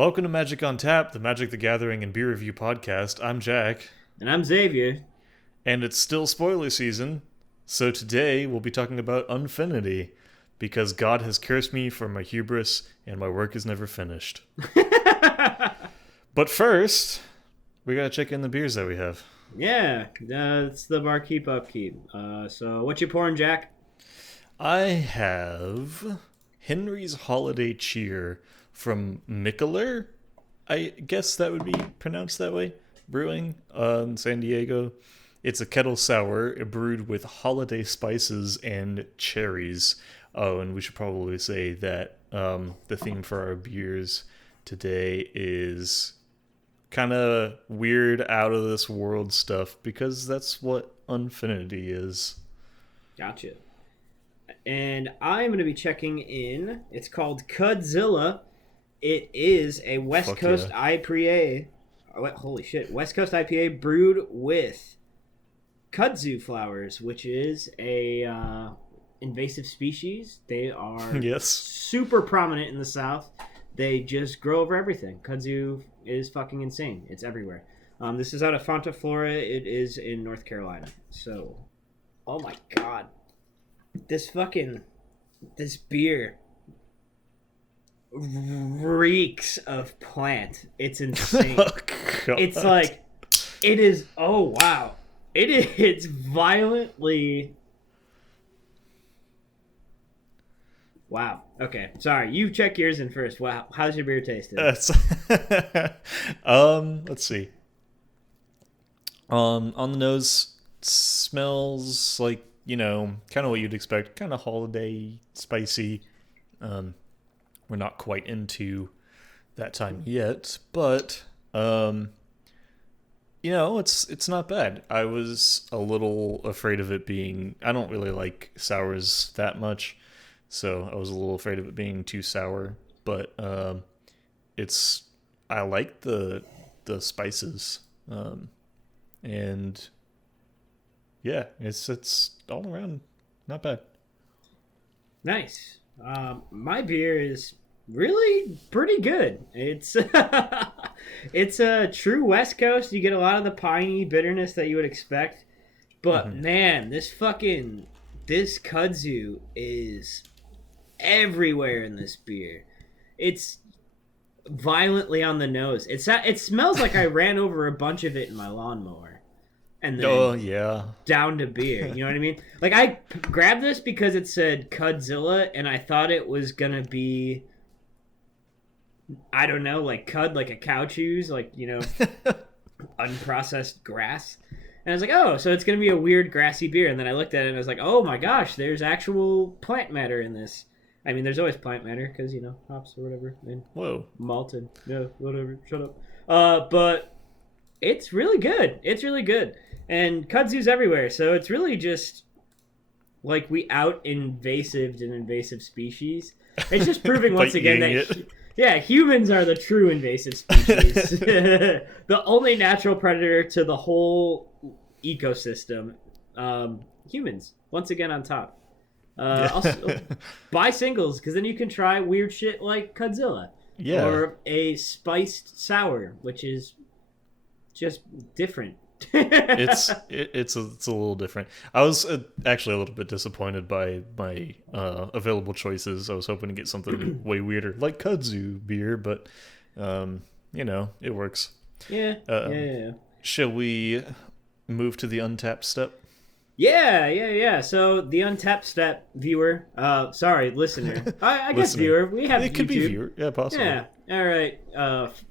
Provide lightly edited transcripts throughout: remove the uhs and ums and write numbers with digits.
Welcome to Magic on Tap, the Magic the Gathering and Beer Review podcast. I'm Jack, And I'm Xavier. and it's still spoiler season, so today we'll be talking about Unfinity, because God has cursed me for my hubris and my work is never finished. But first, we gotta check in the beers that we have. Yeah, it's the barkeep upkeep. So what you pouring, Jack? I have Henry's Holiday Cheer from Mikkeller. I guess that would be pronounced that way. Brewing in San Diego. It's a kettle sour brewed with holiday spices and cherries. Oh, and we should probably say that the theme for our beers today is kind of weird, out of this world stuff, because that's what Unfinity is. Gotcha. And I'm going to be checking in. It's called Cudzilla. It is a West Coast IPA. Oh, holy shit. West Coast IPA brewed with kudzu flowers, which is a invasive species. They are Yes. super prominent in the South. They just grow over everything. Kudzu is fucking insane. It's everywhere. This is out of Fonta Flora. It is in North Carolina. So, oh my god. This beer reeks of plant. It's insane. Oh, God. It's like, it is, oh wow. It's violently, wow. Okay, sorry. You check yours in first. Wow, how's your beer tasting? Let's see. On the nose, smells like, kind of what you'd expect, kind of holiday, spicy. We're not quite into that time yet, but it's not bad. I was a little afraid of it being. I don't really like sours that much, so I was a little afraid of it being too sour. But it's. I like the spices, and yeah, it's all around not bad. Nice. My beer is really pretty good. It's it's a true West Coast. You get a lot of the piney bitterness that you would expect, but man, this kudzu is everywhere in this beer. It's violently on the nose. It smells like I ran over a bunch of it in my lawnmower, and then down to beer. You know what I mean? Like, I grabbed this because it said Cudzilla, and I thought it was gonna be, I don't know, like cud, like a cow chews, like, unprocessed grass. And I was like, oh, so it's gonna be a weird grassy beer. And then I looked at it and I was like, oh my gosh, there's actual plant matter in this. I mean, there's always plant matter because, hops or whatever, and malt and whatever. Shut up. But it's really good. It's really good. And kudzu's everywhere, so it's really just like we out invasive an invasive species. It's just proving once again that humans are the true invasive species. The only natural predator to the whole ecosystem. Humans, once again on top. Also, buy singles, because then you can try weird shit like Cudzilla. Yeah. Or a spiced sour, which is just different. it's a little different. I was actually a little bit disappointed by my available choices. I was hoping to get something way weirder, like kudzu beer, but it works. Yeah. Shall we move to the untapped step? Yeah. So the untapped step, viewer. Sorry, listener. I guess viewer. We have it. YouTube. Could be viewer. Yeah, possibly. Yeah. All right.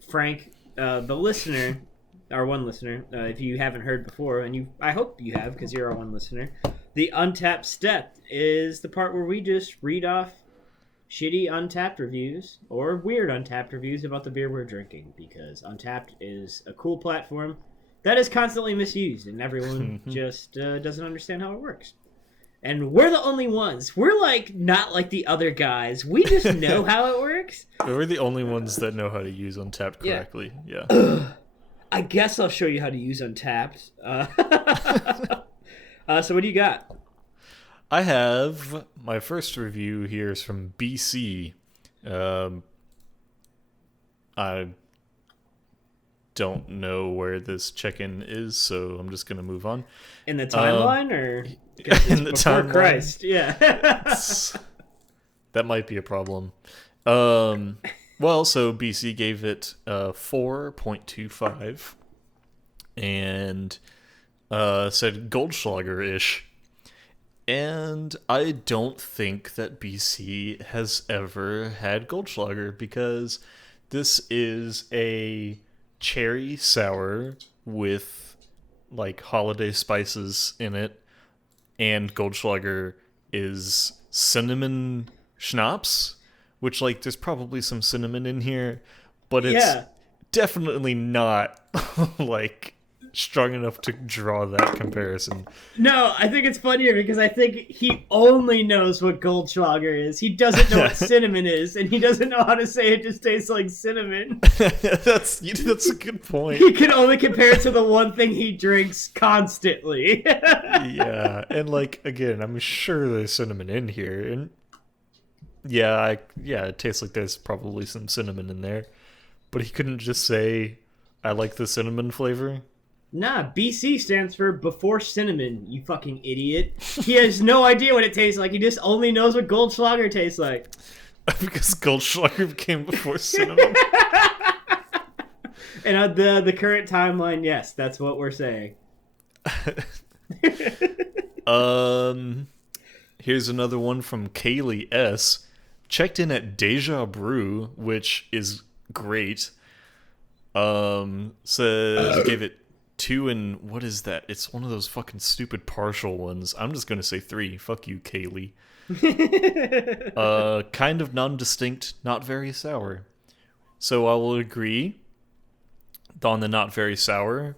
Frank, the listener, our one listener. If you haven't heard before, and I hope you have, because you're our one listener. The untapped step is the part where we just read off shitty Untapped reviews or weird Untapped reviews about the beer we're drinking, because Untapped is a cool platform that is constantly misused, and everyone just doesn't understand how it works. And we're the only ones. We're not like the other guys. We just know how it works. We're the only ones that know how to use Untapped correctly. Yeah. I guess I'll show you how to use Untapped. So what do you got? I have my first review here is from BC. I don't know where this check-in is, so I'm just gonna move on. In the timeline, or in the timeline? Christ, yeah. That might be a problem. Well, so BC gave it 4.25 and said Goldschlager-ish. And I don't think that BC has ever had Goldschlager, because this is a cherry sour with like holiday spices in it, and Goldschlager is cinnamon schnapps, which like there's probably some cinnamon in here, but it's definitely not like strong enough to draw that comparison. No, I think it's funnier because I think he only knows what Goldschlager is. He doesn't know what cinnamon is, and he doesn't know how to say it just tastes like cinnamon. That's a good point. He can only compare it to the one thing he drinks constantly. Yeah, and like again, I'm sure there's cinnamon in here, and it tastes like there's probably some cinnamon in there, but he couldn't just say, "I like the cinnamon flavor." Nah, BC stands for before cinnamon, you fucking idiot. He has no idea what it tastes like. He just only knows what Goldschlager tastes like. Because Goldschlager came before cinnamon. And the current timeline, yes, that's what we're saying. Here's another one from Kaylee S. Checked in at Deja Brew, which is great. Says gave it 2 and what is that? It's one of those fucking stupid partial ones. I'm just gonna say 3. Fuck you, Kaylee. Kind of non-distinct, not very sour. So I will agree on the not very sour,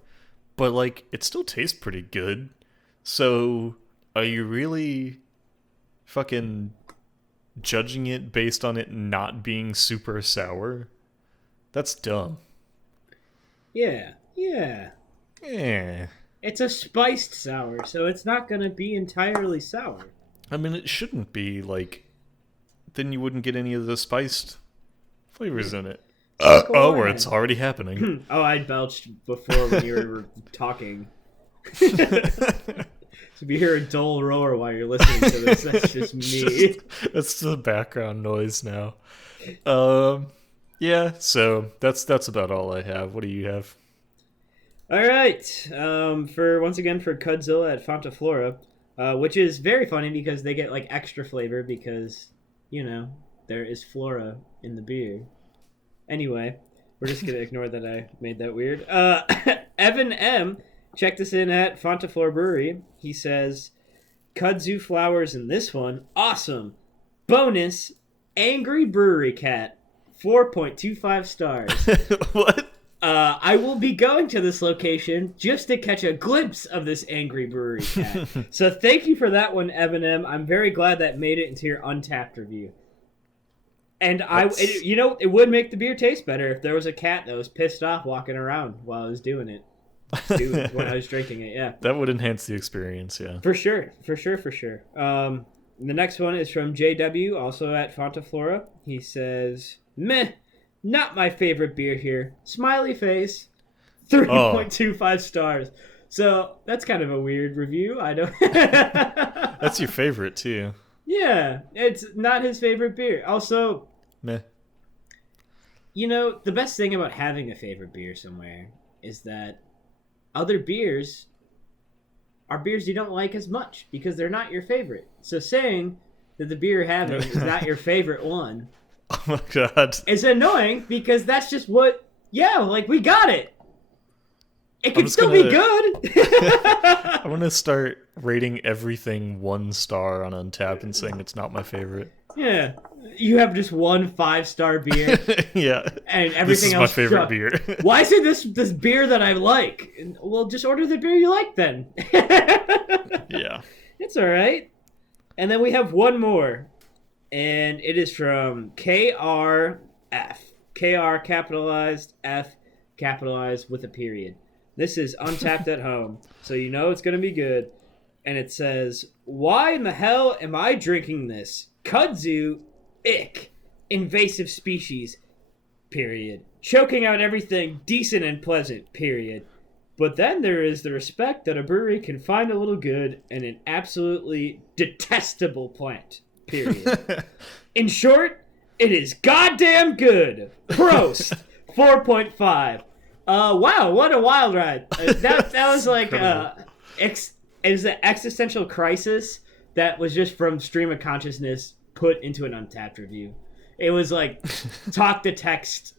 but like it still tastes pretty good. So are you really fucking judging it based on it not being super sour? That's dumb. Yeah. It's a spiced sour, so it's not going to be entirely sour. I mean, it shouldn't be, like... Then you wouldn't get any of the spiced flavors in it. Or it's already happening. Oh, I belched before when you were talking. So if you hear a dull roar while you're listening to this, that's just me. That's the background noise now. Yeah, so that's about all I have. What do you have? All right. For Cudzilla at Fontaflora, which is very funny because they get like extra flavor because, you know, there is flora in the beer. Anyway, we're just going to ignore that I made that weird. Evan M. checked us in at Fontaflora Brewery. He says, Kudzu flowers in this one. Awesome. Bonus, Angry Brewery Cat. 4.25 stars. What? I will be going to this location just to catch a glimpse of this Angry Brewery Cat. So thank you for that one, Evan M. I'm very glad that made it into your Untapped review. And it would make the beer taste better if there was a cat that was pissed off walking around while I was doing it. When I was drinking it, yeah. That would enhance the experience, yeah. For sure. The next one is from JW, also at Fontaflora. He says, meh, not my favorite beer here. Smiley face, 3.25 stars. So that's kind of a weird review. I don't. That's your favorite too. Yeah, it's not his favorite beer. Also, meh. You know, the best thing about having a favorite beer somewhere is that other beers are beers you don't like as much because they're not your favorite. So saying that the beer you're having is not your favorite one. Oh my god. It's annoying because that's just what, we got it. It can still be good. I'm going to start rating everything 1 star on Untapped and saying it's not my favorite. Yeah. You have just 1 5-star beer. Yeah. And everything else. This is my favorite beer. Why is it this beer that I like? Well, just order the beer you like then. Yeah. It's all right. And then we have one more. And it is from KRF. KR capitalized, F capitalized with a period. This is Untapped at Home, so you know it's going to be good. And it says, why in the hell am I drinking this? Kudzu, ick, invasive species, period. choking out everything decent and pleasant, period. But then there is the respect that a brewery can find a little good in an absolutely detestable plant, period. In short, it is goddamn good. Prost. 4.5. Wow, what a wild ride. That was like it was an existential crisis that was just from stream of consciousness put into an Untapped review. It was like talk to text,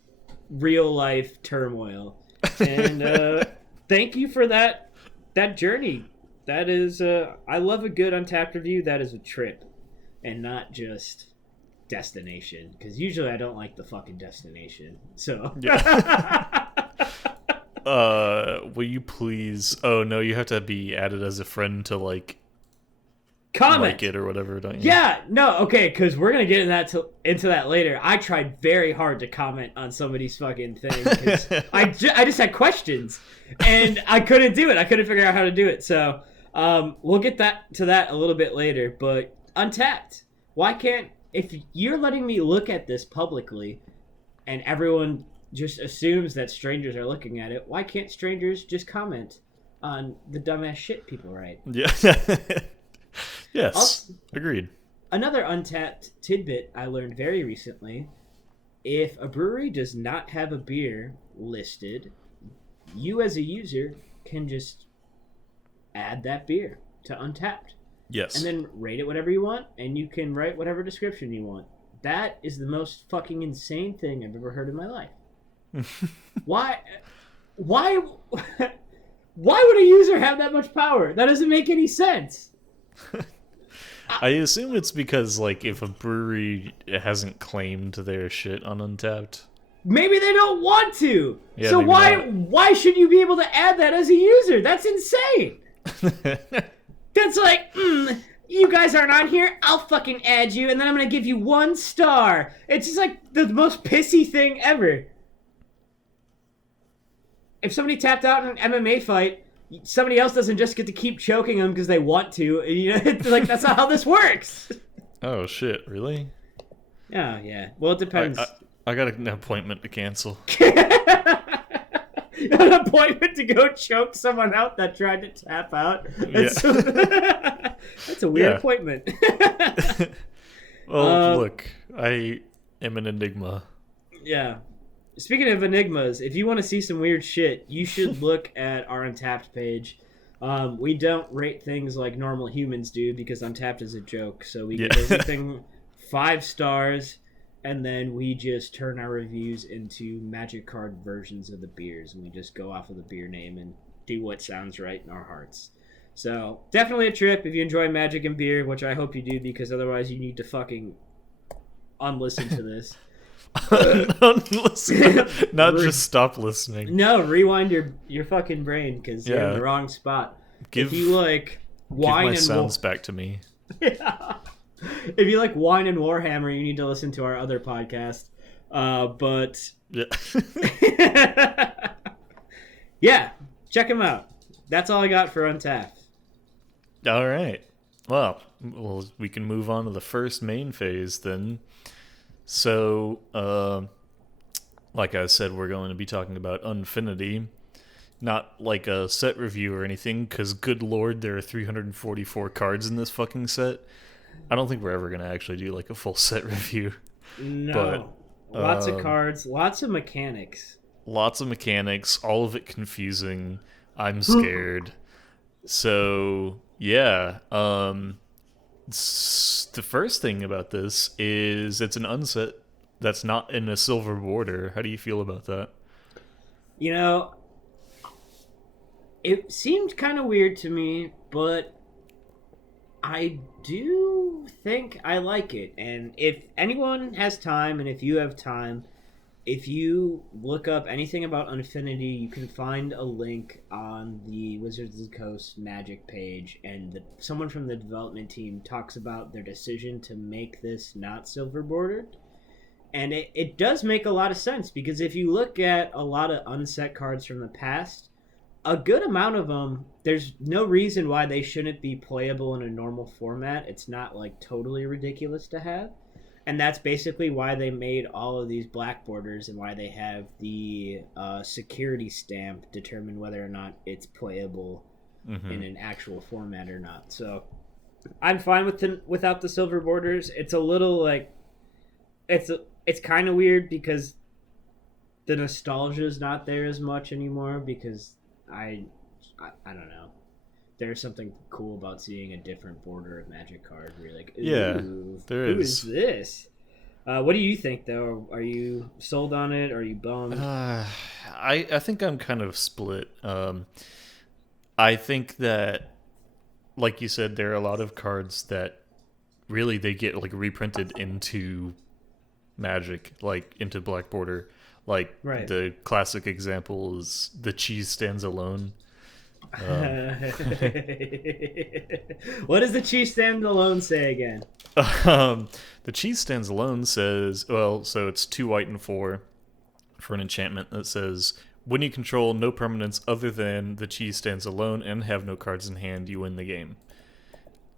real life turmoil. And thank you for that journey. That is I love a good Untapped review that is a trip and not just destination, because usually I don't like the fucking destination. So yeah. Will you please? Oh no, you have to be added as a friend to like comment like it or whatever, don't you? Yeah, no, okay, because we're gonna get into that later. I tried very hard to comment on somebody's fucking thing because I just had questions and I couldn't do it. I couldn't figure out how to do it. So we'll get to that a little bit later. But Untapped, why can't, if you're letting me look at this publicly and everyone just assumes that strangers are looking at it, why can't strangers just comment on the dumbass shit people write? Yeah. Yes, agreed. Another Untapped tidbit I learned very recently: if a brewery does not have a beer listed, you as a user can just add that beer to Untapped. Yes. And then rate it whatever you want, and you can write whatever description you want. That is the most fucking insane thing I've ever heard in my life. Why would a user have that much power? That doesn't make any sense. I assume it's because, like, if a brewery hasn't claimed their shit on Untapped, maybe they don't want to. Yeah, so why should you be able to add that as a user? That's insane. That's like, you guys aren't on here, I'll fucking add you, and then I'm gonna give you 1 star. It's just like the most pissy thing ever. If somebody tapped out in an MMA fight, somebody else doesn't just get to keep choking them because they want to. You know, it's like, that's not how this works. Oh shit! Really? Oh yeah. Well, it depends. I got an appointment to cancel. An appointment to go choke someone out that tried to tap out. That's a weird appointment. Well, look, I am an enigma. Yeah. Speaking of enigmas, if you want to see some weird shit, you should look at our Untapped page. We don't rate things like normal humans do because Untapped is a joke. So we give everything 5 stars, and then we just turn our reviews into magic card versions of the beers, and we just go off of the beer name and do what sounds right in our hearts. So definitely a trip if you enjoy magic and beer, which I hope you do, because otherwise you need to fucking unlisten to this. Not just stop listening. No, rewind your fucking brain because you're in the wrong spot. If you like wine and sounds back to me. Yeah. If you like wine and Warhammer, you need to listen to our other podcast. But yeah, check them out. That's all I got for Untapped. All right. Well, we can move on to the first main phase then. So, like I said, we're going to be talking about Unfinity. Not like a set review or anything, because good lord, there are 344 cards in this fucking set. I don't think we're ever going to actually do like a full set review. No. But, lots of cards, lots of mechanics. Lots of mechanics, all of it confusing. I'm scared. So, yeah. The first thing about this is it's an unset that's not in a silver border. How do you feel about that? You know, it seemed kind of weird to me, but I do think I like it. And if anyone has time, and if you have time, if you look up anything about Unfinity, you can find a link on the Wizards of the Coast Magic page, and someone from the development team talks about their decision to make this not silver bordered. And it does make a lot of sense, because if you look at a lot of unset cards from the past, a good amount of them, there's no reason why they shouldn't be playable in a normal format. It's not like totally ridiculous to have. And that's basically why they made all of these black borders and why they have the security stamp determine whether or not it's playable in an actual format or not. So I'm fine without the silver borders. It's a little like it's kind of weird because the nostalgia is not there as much anymore because I don't know. There's something cool about seeing a different border of Magic card where you're like, ooh, there who is this? What do you think, though? Are you sold on it? Are you bummed? I think I'm kind of split. I think that, like you said, there are a lot of cards that really they get like reprinted into Magic, like into Black Border. Like the classic example is the cheese stands alone. What does the cheese stand alone say again? The cheese stands alone says, well, so it's 2 white and 4 for an enchantment that says, when you control no permanents other than the cheese stands alone and have no cards in hand, you win the game.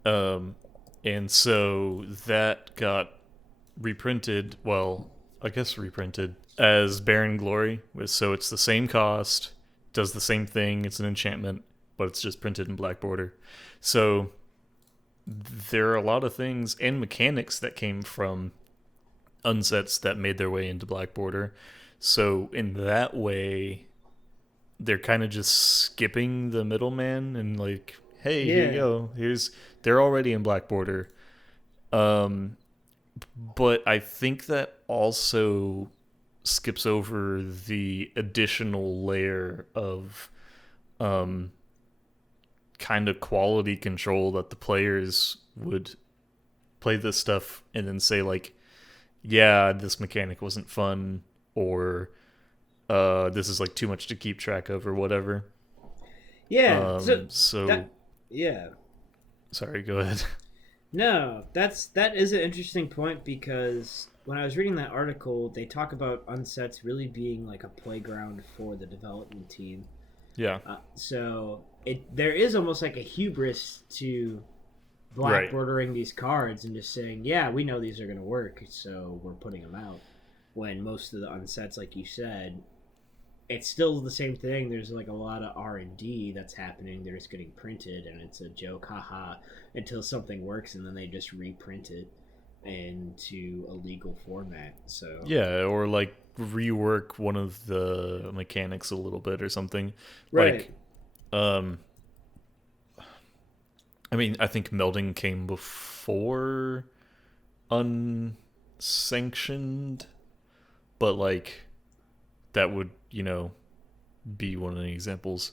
And so that got reprinted, well, I guess reprinted as Barren Glory. So it's the same cost, does the same thing, it's an enchantment, but it's just printed in black border. So there are a lot of things and mechanics that came from unsets that made their way into black border. So in that way, they're kind of just skipping the middleman and like, hey, here you go. They're already in black border. But I think that also skips over the additional layer of kind of quality control that the players would play this stuff and then say like, yeah, this mechanic wasn't fun, or this is like too much to keep track of, or whatever. Yeah. Yeah. Sorry, go ahead. No, that is an interesting point because when I was reading that article, they talk about unsets really being like a playground for the development team. Yeah. So there is almost like a hubris to black bordering these cards and just saying, yeah, we know these are going to work, so we're putting them out. When most of the unsets, like you said, it's still the same thing. There's like a lot of R&D that's happening. They're just getting printed, and it's a joke, haha, until something works, and then they just reprint it into a legal format. So yeah, or like rework one of the mechanics a little bit or something. Right. Like, I mean, I think melding came before unsanctioned, but like that would, be one of the examples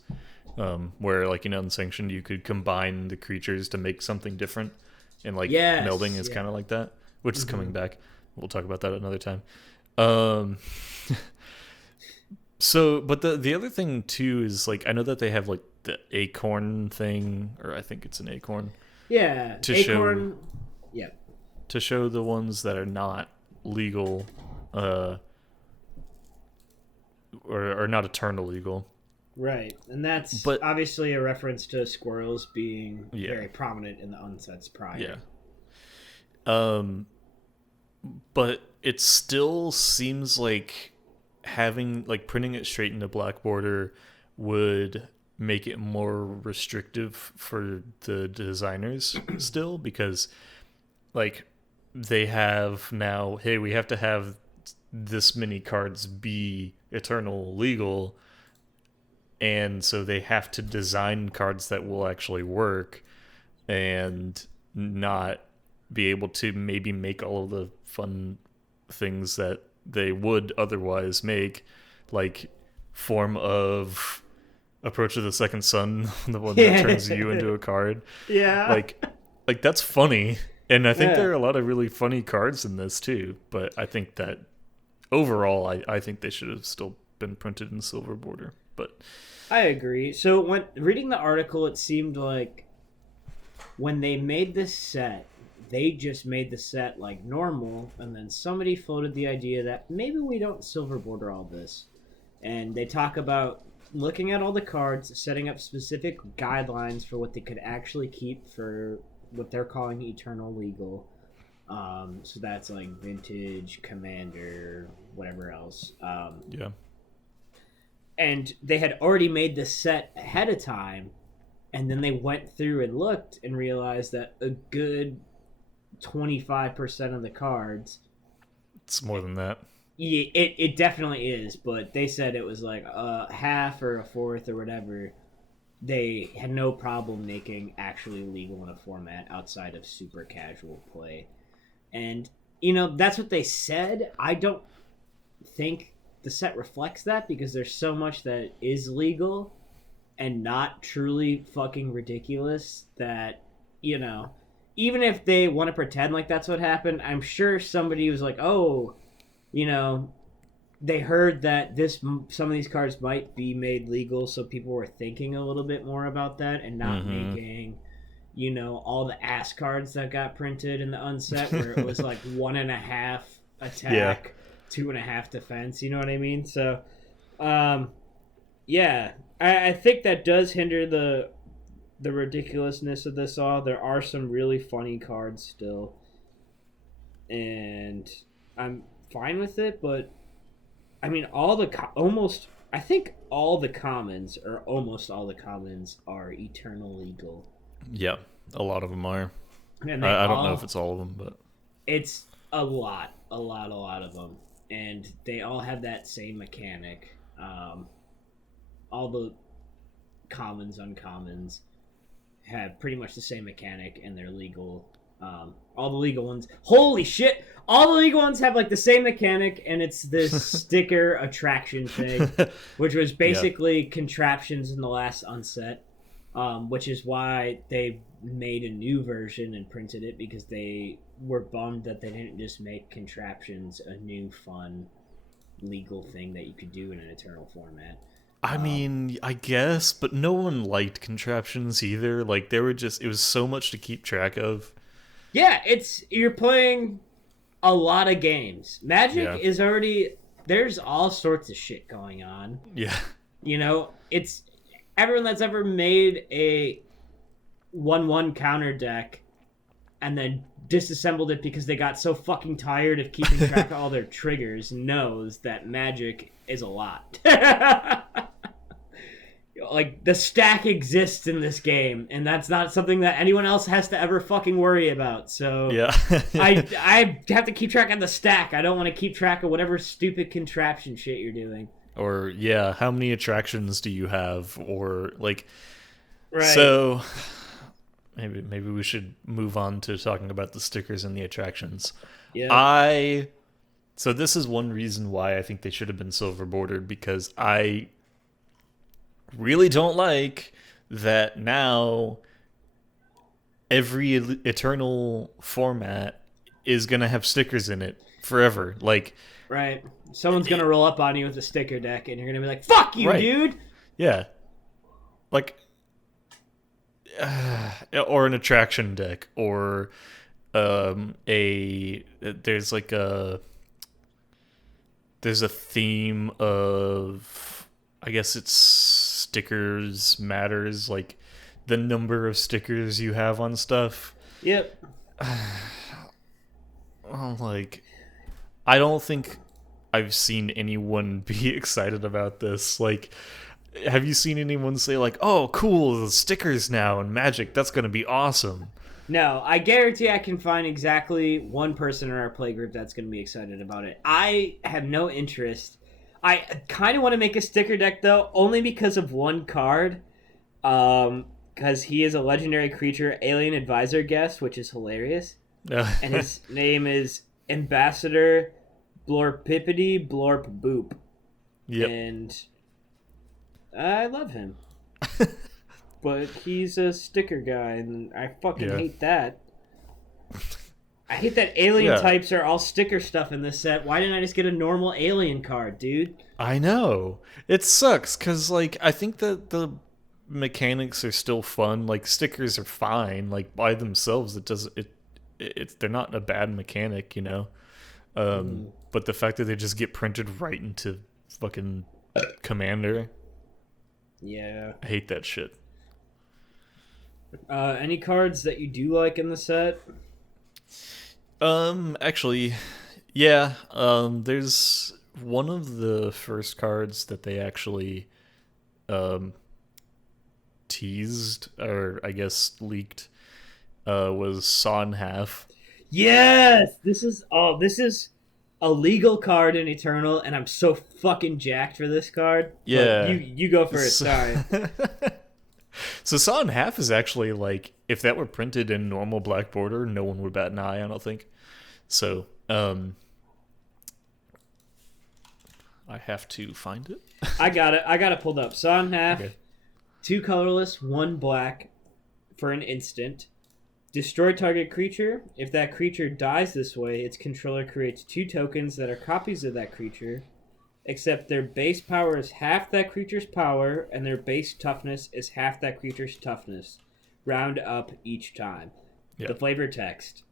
where like in unsanctioned you could combine the creatures to make something different, and like melding is kind of like that, which is coming back. We'll talk about that another time. So, but the other thing too is like I know that they have like the acorn thing, or I think it's an acorn. Yeah, acorn. To show the ones that are not legal, or not eternal legal. Right, and that's obviously a reference to squirrels being very prominent in the unsets prior. Yeah. But it still seems like printing it straight into black border would make it more restrictive for the designers still, because like they have now, hey, we have to have this many cards be eternal legal, and so they have to design cards that will actually work and not be able to maybe make all of the fun things that they would otherwise make, like form of Approach of the Second Sun, the one that turns you into a card. Yeah. Like that's funny. And I think there are a lot of really funny cards in this too, but I think that overall I think they should have still been printed in silver border. But I agree. So when reading the article, it seemed like when they made this set, they just made the set like normal, and then somebody floated the idea that maybe we don't silver border all this. And they talk about looking at all the cards, setting up specific guidelines for what they could actually keep for what they're calling eternal legal, So that's like vintage, commander, whatever else. Yeah. And they had already made the set ahead of time, and then they went through and looked and realized that a good 25% of the cards. It's more than that. Yeah, it definitely is, but they said it was like a half or a fourth or whatever. They had no problem making actually legal in a format outside of super casual play. And, that's what they said. I don't think the set reflects that because there's so much that is legal and not truly fucking ridiculous that, even if they want to pretend like that's what happened, I'm sure somebody was like, oh, they heard that some of these cards might be made legal, so people were thinking a little bit more about that and not making, all the ass cards that got printed in the unset where it was like 1.5 attack, 2.5 defense. You know what I mean? So, yeah, I think that does hinder the ridiculousness of this all. There are some really funny cards still, and I'm fine with it, but I mean, I think all the commons, or almost all the commons, are eternal legal. Yeah, a lot of them are. And I don't know if it's all of them, but it's a lot of them, and they all have that same mechanic. All the commons, uncommons have pretty much the same mechanic, and they're legal. All the legal ones, holy shit! All the legal ones have like the same mechanic, and it's this sticker attraction thing, which was basically contraptions in the last unset, which is why they made a new version and printed it, because they were bummed that they didn't just make contraptions a new fun legal thing that you could do in an Eternal format. I mean, I guess, but no one liked contraptions either. Like, they were it was so much to keep track of. Yeah, you're playing a lot of games. Magic is already, there's all sorts of shit going on. Yeah. It's everyone that's ever made a 1/1 counter deck and then disassembled it because they got so fucking tired of keeping track of all their triggers knows that Magic is a lot. Like, the stack exists in this game, and that's not something that anyone else has to ever fucking worry about. So yeah. I have to keep track of the stack. I don't want to keep track of whatever stupid contraption shit you're doing. Or, how many attractions do you have? Or, like... Right. So, maybe we should move on to talking about the stickers and the attractions. Yeah. So this is one reason why I think they should have been silver bordered, because I really don't like that now every Eternal format is going to have stickers in it forever. Like, right. Someone's going to roll up on you with a sticker deck, and you're going to be like, fuck you, dude! Yeah. Like, or an attraction deck, or there's a theme of, I guess it's stickers matters, like the number of stickers you have on stuff. Yep. Well, like, I don't think I've seen anyone be excited about this. Like, have you seen anyone say like, oh, cool, the stickers now in Magic, that's going to be awesome? No, I guarantee I can find exactly one person in our playgroup that's going to be excited about it. I have no interest. I kind of want to make a sticker deck, though, only because of one card. Because he is a legendary creature, Alien Advisor Guest, which is hilarious. And his name is Ambassador Blorpipity Blorp Boop. Yep. And I love him. But he's a sticker guy, and I fucking hate that. I hate that alien types are all sticker stuff in this set. Why didn't I just get a normal alien card, dude? I know. It sucks, because, like, I think that the mechanics are still fun. Like, stickers are fine. Like, by themselves, they're not a bad mechanic, you know? But the fact that they just get printed right into fucking Commander. Yeah. I hate that shit. Any cards that you do like in the set? Actually, yeah. There's one of the first cards that they actually um teased, or I guess leaked, was Saw in Half. Yes, this is a legal card in Eternal, and I'm so fucking jacked for this card. Yeah. But you go first. Sorry. So Saw in Half is actually like, if that were printed in normal black border, no one would bat an eye, I don't think. So, I have to find it. I got it pulled up. Saw in Half. Okay. 2 colorless, 1 black for an instant. Destroy target creature. If that creature dies this way, its controller creates 2 tokens that are copies of that creature, except their base power is half that creature's power, and their base toughness is half that creature's toughness. Round up each time. Yeah. The flavor text.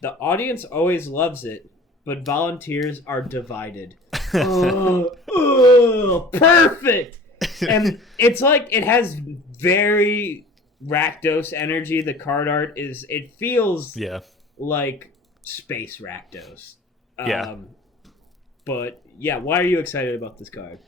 The audience always loves it, but volunteers are divided. Perfect! And it's like, it has very Rakdos energy. The card art it feels like space Rakdos. But yeah, why are you excited about this card?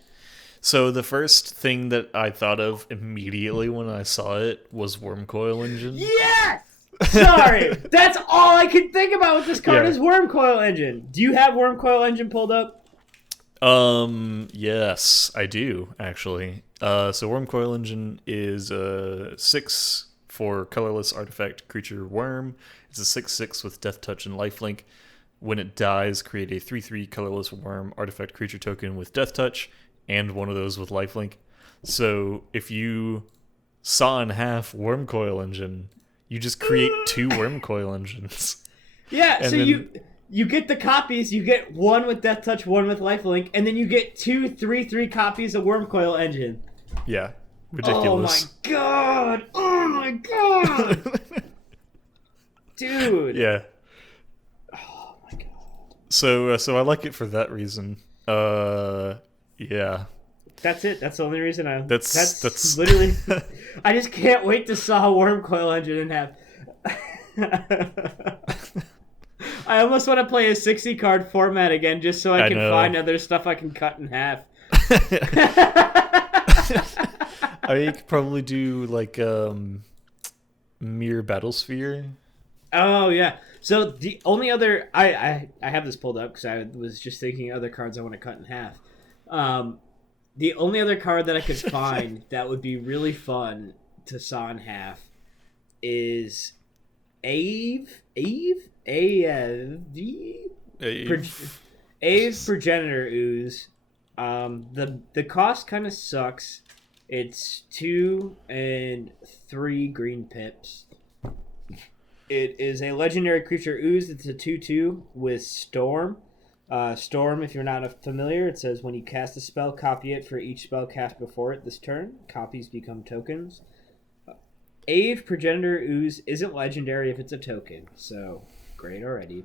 So the first thing that I thought of immediately when I saw it was Worm Coil Engine. Yes! Sorry, that's all I could think about with this card is Worm Coil Engine. Do you have Worm Coil Engine pulled up? Yes, I do, actually. So Worm Coil Engine is a 6 for colorless artifact creature worm. It's a 6/6 with Death Touch and Lifelink. When it dies, create a 3/3 colorless worm artifact creature token with Death Touch, and one of those with Lifelink. So if you Saw in Half Worm Coil Engine, you just create 2 Worm Coil Engines. Yeah, and so then you get the copies. You get 1 with Death Touch, 1 with Lifelink, and then you get 2 3/3 copies of Worm Coil Engine. Yeah, ridiculous. Oh my god! Oh my god! Dude. Yeah. Oh my god. So I like it for that reason. Yeah. That's it. That's the only reason That's literally. I just can't wait to saw Worm Coil Engine in half. I almost want to play a 60 card format again, just so I can find other stuff I can cut in half. I mean, you could probably do like Mirror Battlesphere. Oh yeah. So the only other I have this pulled up because I was just thinking other cards I want to cut in half. The only other card that I could find that would be really fun to saw in half is Ave Progenitor Ooze. The cost kind of sucks. It's 2 and 3 green pips. It is a legendary creature ooze. It's a 2/2 with Storm. Storm, if you're not familiar, it says when you cast a spell, copy it for each spell cast before it this turn. Copies become tokens. Ave Progenitor Ooze isn't legendary if it's a token, so great already.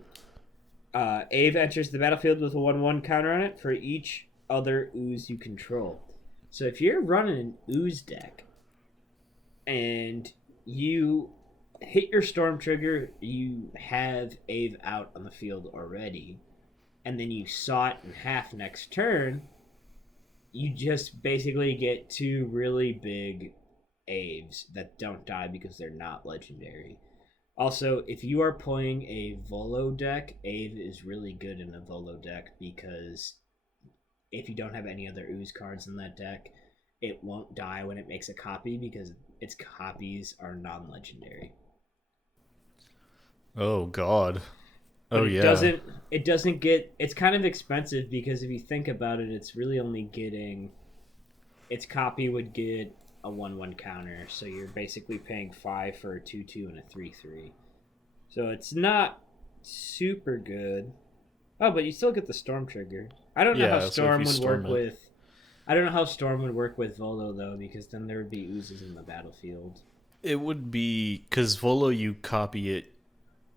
Ave enters the battlefield with a 1/1 counter on it for each other ooze you control. So if you're running an ooze deck and you hit your Storm trigger, you have Ave out on the field already, and then you saw it in half next turn, you just basically get 2 really big Aves that don't die because they're not legendary. Also, if you are playing a Volo deck, Ave is really good in a Volo deck because if you don't have any other ooze cards in that deck, it won't die when it makes a copy because its copies are non-legendary. Oh god. But yeah. It doesn't get. It's kind of expensive because if you think about it, it's really only getting. Its copy would get a 1/1 counter, so you're basically paying 5 for a 2/2 and a 3/3. So it's not super good. Oh, but you still get the Storm trigger. I don't know how Storm would work with. I don't know how Storm would work with Volo though, because then there would be oozes in the battlefield. It would be because Volo, you copy it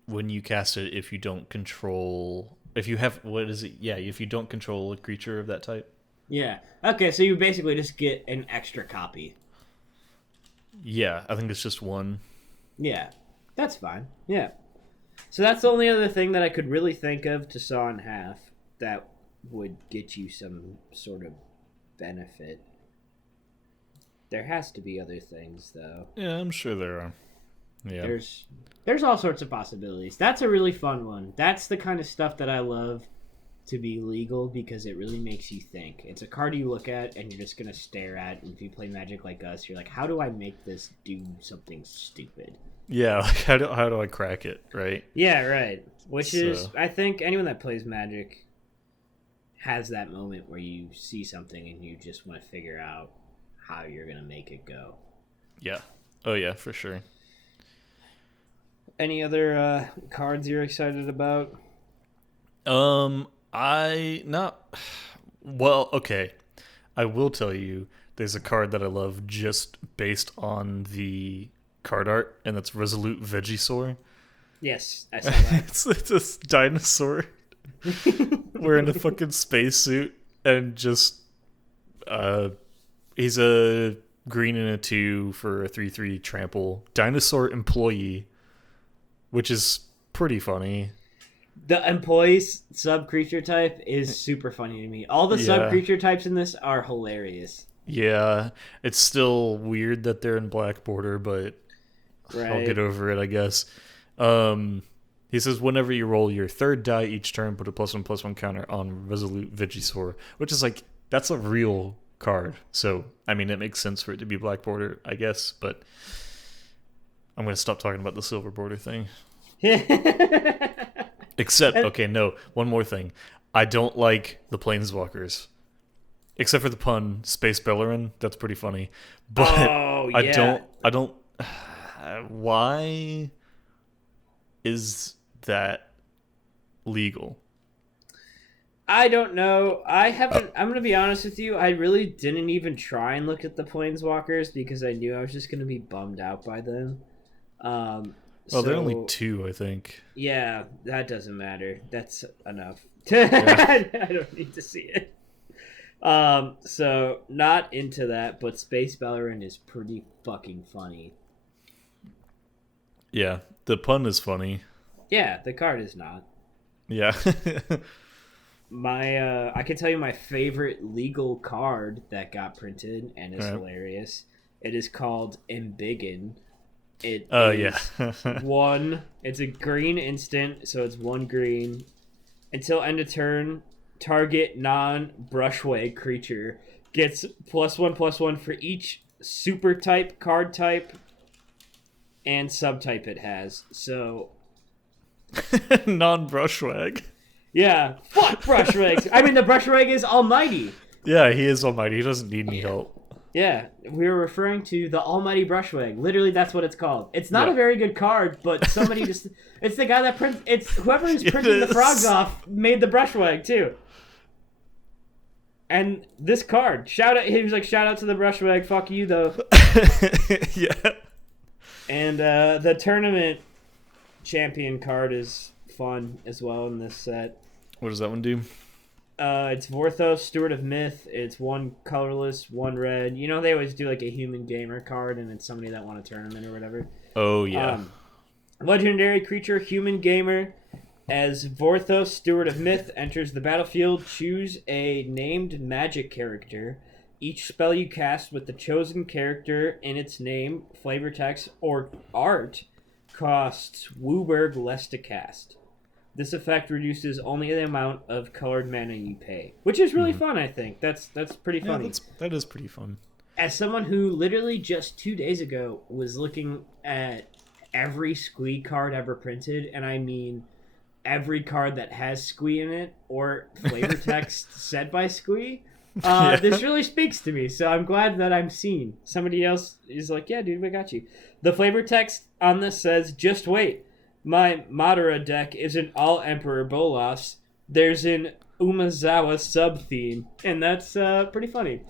when you cast it if you don't control. If you have if you don't control a creature of that type. Yeah. Okay, so you basically just get an extra copy. Yeah, I think it's just 1. Yeah, that's fine. Yeah. So that's the only other thing that I could really think of to saw in half that would get you some sort of benefit. There has to be other things, though. Yeah, I'm sure there are. Yeah. There's all sorts of possibilities. That's a really fun one. That's the kind of stuff that I love to be legal because it really makes you think. It's a card you look at and you're just going to stare at. And if you play Magic like us, you're like, how do I make this do something stupid? Yeah, like how do I crack it, right? Yeah, right. Which is, I think anyone that plays Magic has that moment where you see something and you just want to figure out how you're going to make it go. Yeah. Oh, yeah, for sure. Any other cards you're excited about? Well, okay. I will tell you, there's a card that I love just based on the card art, and that's Resolute Vegisaur. Yes, I saw that. It's this dinosaur wearing a fucking spacesuit, and just he's a green and a 2 for a 3/3 trample dinosaur employee, which is pretty funny. The employee's sub-creature type is super funny to me. All the sub-creature types in this are hilarious. Yeah, it's still weird that they're in black border, but I'll get over it, I guess. He says, whenever you roll your third die each turn, put a +1/+1 counter on Resolute Vegisaur, which is like, that's a real card. So, I mean, it makes sense for it to be black border, I guess, but I'm going to stop talking about the silver border thing. Except, okay, no, one more thing. I don't like the Planeswalkers. Except for the pun, Space Bellerin. That's pretty funny. But I don't... Why is that legal? I don't know. I'm going to be honest with you. I really didn't even try and look at the Planeswalkers because I knew I was just going to be bummed out by them. Well, there are only 2, I think. Yeah, that doesn't matter. That's enough. I don't need to see it. So, not into that, but Space Bellerin is pretty fucking funny. Yeah, the pun is funny. Yeah, the card is not. Yeah. I can tell you my favorite legal card that got printed and is hilarious. It is called Embiggen. It is it's a green instant, so it's 1 green. Until end of turn, target non-brushwag creature gets +1/+1 for each super type, card type, and subtype it has. So non-brushwag. Yeah, fuck brushwags. I mean, the brushwag is almighty. Yeah, he is almighty. He doesn't need any help. Yeah, we were referring to the almighty brushwag. Literally, that's what it's called. It's not a very good card, but somebody just... It's the guy that prints... It's whoever is printing the frogs off made the brushwag, too. And this card, he was like, shout out to the brushwag, fuck you, though. Yeah. And the tournament champion card is fun as well in this set. What does that one do? It's Vorthos, Steward of Myth. It's 1 colorless, 1 red. You know they always do like a human gamer card, and it's somebody that won a tournament or whatever. Oh yeah. Legendary creature, human gamer. As Vorthos, Steward of Myth, enters the battlefield, choose a named magic character. Each spell you cast with the chosen character in its name, flavor text, or art costs Wooburg less to cast. This effect reduces only the amount of colored mana you pay, which is really fun, I think. That's pretty funny. That is pretty fun. As someone who literally just 2 days ago was looking at every Squee card ever printed, and I mean every card that has Squee in it or flavor text said by Squee, this really speaks to me. So I'm glad that I'm seen. Somebody else is like, yeah, dude, we got you. The flavor text on this says, just wait. My Martyr deck isn't all Emperor Bolas. There's an Umezawa sub-theme, and that's pretty funny.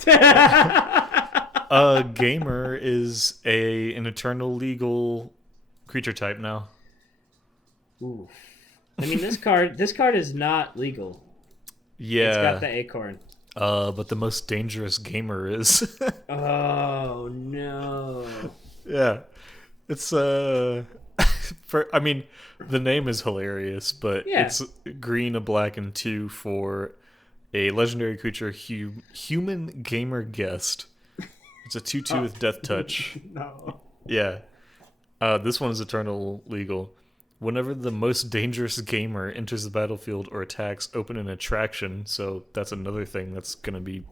Gamer is an eternal legal creature type now. Ooh. I mean, this card is not legal. Yeah. It's got the acorn. But the most dangerous gamer is. Oh, no. Yeah. It's, I mean, the name is hilarious, but Yeah. it's green, a black, and 2 for a legendary creature, human gamer guest. It's a 2/2 with death touch. No. Yeah. This one is eternal legal. Whenever the most dangerous gamer enters the battlefield or attacks, open an attraction. So that's another thing that's going to be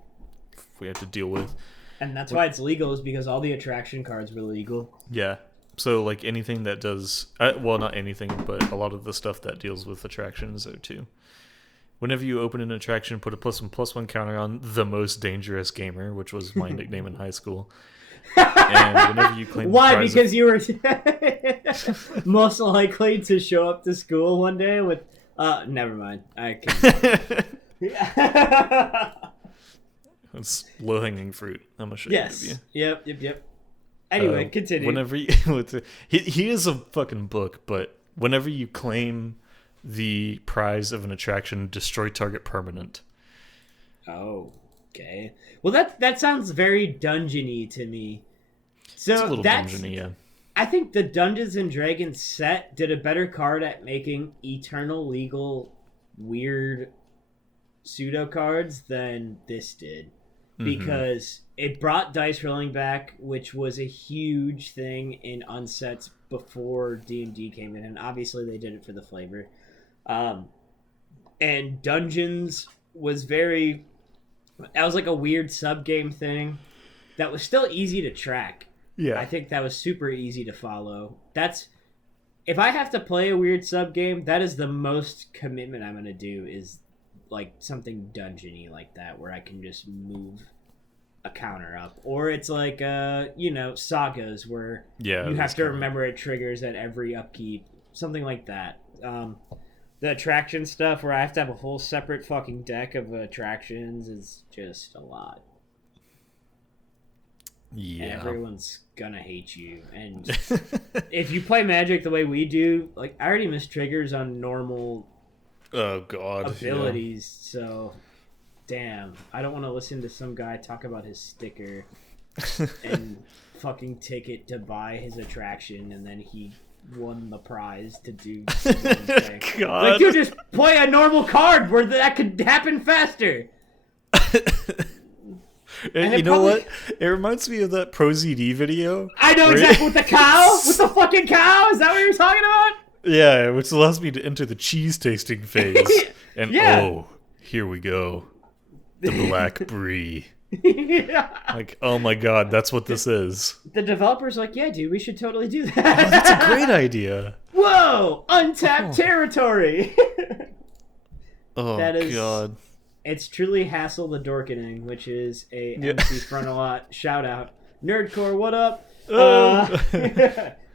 we have to deal with. And that's why it's legal, is because all the attraction cards were legal. Yeah. So like anything that does, well, not anything, but a lot of the stuff that deals with attractions are too. Whenever you open an attraction, put a +1/+1 counter on the most dangerous gamer, which was my nickname in high school. And whenever you claim why? Because you were most likely to show up to school one day with. Never mind. I can't. It's low hanging fruit. I'm gonna show you. Yep. Anyway, continue. Whenever you, he is a fucking book, but whenever you claim the prize of an attraction, destroy target permanent. Oh, okay. Well, that sounds very dungeony to me. So it's a little dungeony, yeah. I think the Dungeons and Dragons set did a better card at making eternal legal weird pseudo cards than this did. Because it brought dice rolling back, which was a huge thing in unsets before D&D came in, and obviously they did it for the flavor. And Dungeons was that was like a weird sub-game thing that was still easy to track. Yeah. I think that was super easy to follow. If I have to play a weird sub-game, that is the most commitment I'm going to do, is like something dungeony like that, where I can just move a counter up. Or it's like sagas where you have to remember it triggers at every upkeep, something like that. The attraction stuff where I have to have a whole separate fucking deck of attractions is just a lot. Yeah. And everyone's gonna hate you. And if you play Magic the way we do, like, I already miss triggers on normal abilities, so damn, I don't want to listen to some guy talk about his sticker and fucking ticket to buy his attraction, and then he won the prize to do something. God. Like, dude, just play a normal card where that could happen faster. And you know what? It reminds me of that Pro ZD video. I know exactly, with the cow? With the fucking cow? Is that what you're talking about? Yeah, which allows me to enter the cheese tasting phase. And here we go. The black brie. Yeah. Like, oh my god, that's what this is. The developer's like, yeah, dude, we should totally do that. Oh, that's a great idea. Whoa! Untapped territory! Oh, god. It's truly Hassle the Dorkening, which is a MC Frontalot shout out. Nerdcore, what up?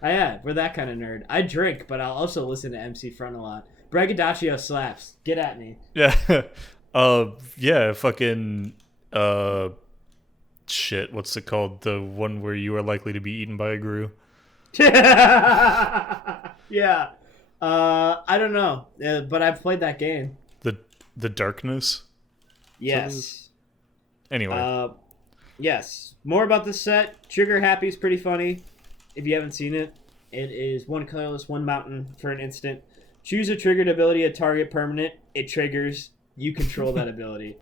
Yeah, we're that kind of nerd. I drink, but I'll also listen to MC Frontalot. Braggadocio slaps. Get at me. Yeah. Fucking shit, what's it called? The one where you are likely to be eaten by a grue. Yeah. I don't know, but I've played that game. The Darkness? Yes. Anyway. Yes. More about this set. Trigger Happy is pretty funny. If you haven't seen it, it is one colorless, one mountain for an instant. Choose a triggered ability, a target permanent. It triggers. You control that ability.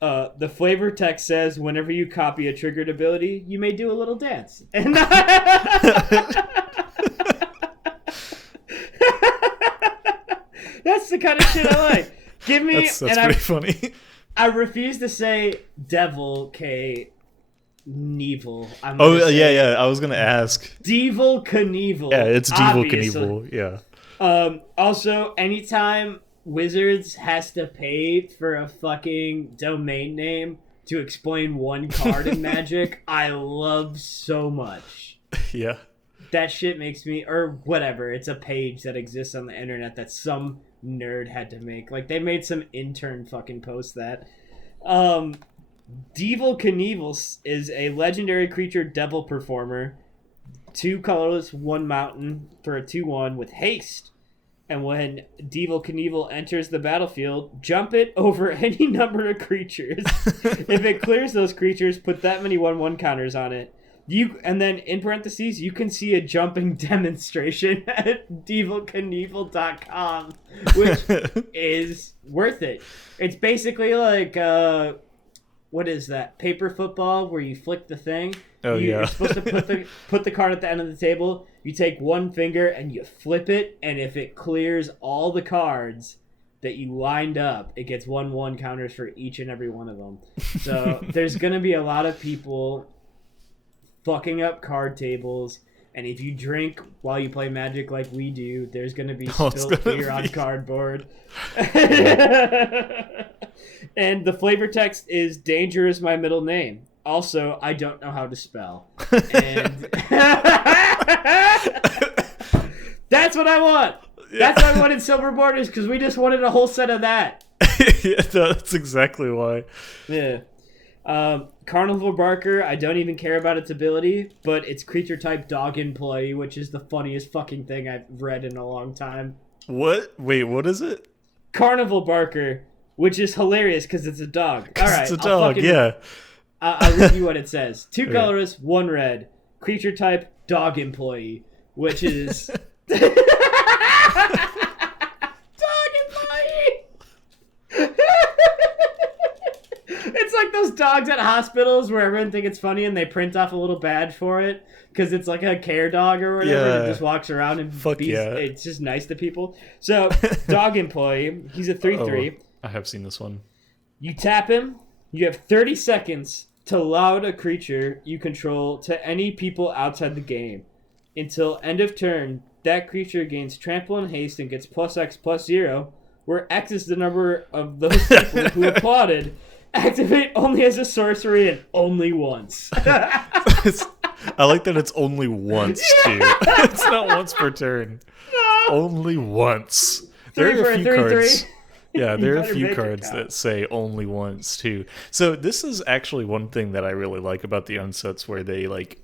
The flavor text says, whenever you copy a triggered ability, you may do a little dance. And that's the kind of shit I like. Give me... That's pretty funny. I refuse to say Devil K. Knievel. Yeah. I was gonna ask. Devil Knievel. Yeah, it's Devil obviously. Knievel. Yeah. Also, anytime Wizards has to pay for a fucking domain name to explain one card in Magic, I love so much. Yeah. That shit makes me, or whatever. It's a page that exists on the internet that some nerd had to make. Like, they made some intern fucking post that. Devil Knievel is a legendary creature devil performer. 2 colorless, 1 mountain for a 2/1 with haste. And when Devil Knievel enters the battlefield, jump it over any number of creatures. If it clears those creatures, put that many 1/1 counters on it. And then in parentheses, you can see a jumping demonstration at devilknievel.com, which is worth it. It's basically like what is that? Paper football where you flick the thing. You're supposed to put the card at the end of the table. You take one finger and you flip it, and if it clears all the cards that you lined up, it gets 1/1 counters for each and every one of them. So there's gonna be a lot of people fucking up card tables, and if you drink while you play Magic like we do, there's gonna be spilled beer on cardboard. And the flavor text is "Danger is my middle name. Also, I don't know how to spell." And that's what I want. That's why I wanted silver borders, because we just wanted a whole set of that. Yeah, that's exactly why. Yeah. Carnival Barker, I don't even care about its ability, but it's creature type dog employee, which is the funniest fucking thing I've read in a long time. What? Wait, what is it? Carnival Barker, which is hilarious because it's a dog. All right, it's a dog, yeah. I'll read you what it says. 2 colorless, 1 red. Creature type dog employee, which is... Dog employee! It's like those dogs at hospitals where everyone thinks it's funny and they print off a little badge for it because it's like a care dog or whatever that just walks around and it's just nice to people. So, dog employee, he's a 3/3. I have seen this one. You tap him, you have 30 seconds to loud a creature you control to any people outside the game. Until end of turn, that creature gains trample and haste and gets +X/+0, where X is the number of those people who applauded. Activate only as a sorcery and only once. I like that it's only once, too. It's not once per turn. No. Only once. There are a few cards. Yeah, there are a few cards that say only once, too. So this is actually one thing that I really like about the unsets, where they, like,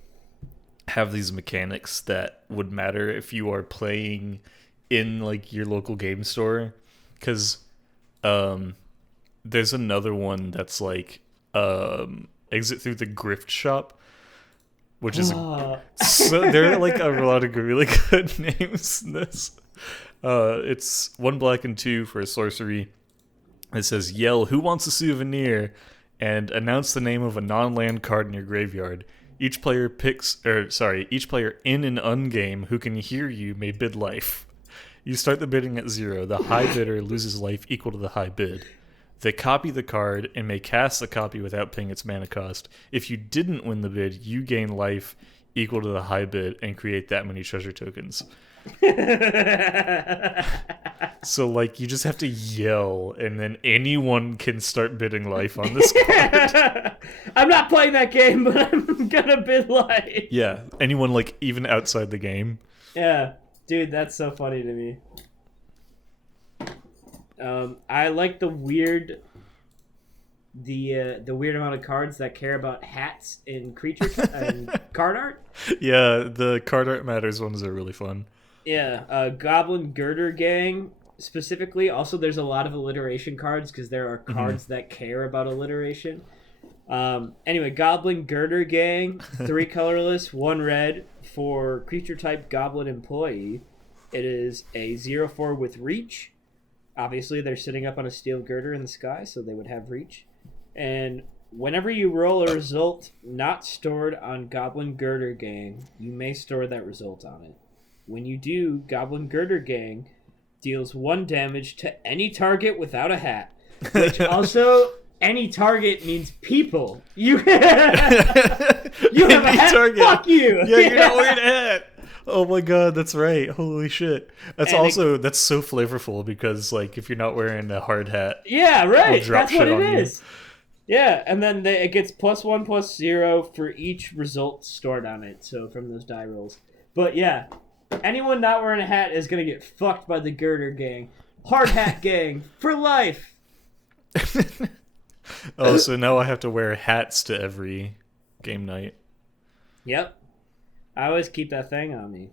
have these mechanics that would matter if you are playing in, like, your local game store. Because, there's another one that's like exit through the grift shop, which is so there are like a lot of really good names in this. It's 1 black and 2 for a sorcery. It says yell "Who wants a souvenir?" and announce the name of a non-land card in your graveyard. Each player in an ungame who can hear you may bid life. You start the bidding at 0. The high bidder loses life equal to the high bid. They copy the card and may cast the copy without paying its mana cost. If you didn't win the bid, you gain life equal to the high bid and create that many treasure tokens. So, like, you just have to yell, and then anyone can start bidding life on this card. I'm not playing that game, but I'm gonna bid life. Yeah, anyone, like, even outside the game. Yeah, dude, that's so funny to me. I like the weird amount of cards that care about hats and creature and card art. Yeah, the card art matters ones are really fun. Yeah, Goblin Girder Gang specifically. Also, there's a lot of alliteration cards because there are cards that care about alliteration. Anyway, Goblin Girder Gang, 3 colorless, 1 red for creature type Goblin Employee. It is a 0/4 with reach. Obviously, they're sitting up on a steel girder in the sky, so they would have reach. And whenever you roll a result not stored on Goblin Girder Gang, you may store that result on it. When you do, Goblin Girder Gang deals 1 damage to any target without a hat. Which also, any target means people. You have a hat? Target. Fuck you! Yeah, you're not wearing a hat! Oh my god, that's right. Holy shit. That's so flavorful because, like, if you're not wearing a hard hat, yeah, right. That's what it is. Yeah, and then it gets +1/+0 for each result stored on it. So from those die rolls. But yeah, anyone not wearing a hat is gonna get fucked by the Girder Gang. Hard hat gang for life. Oh, so now I have to wear hats to every game night. Yep. I always keep that thing on me.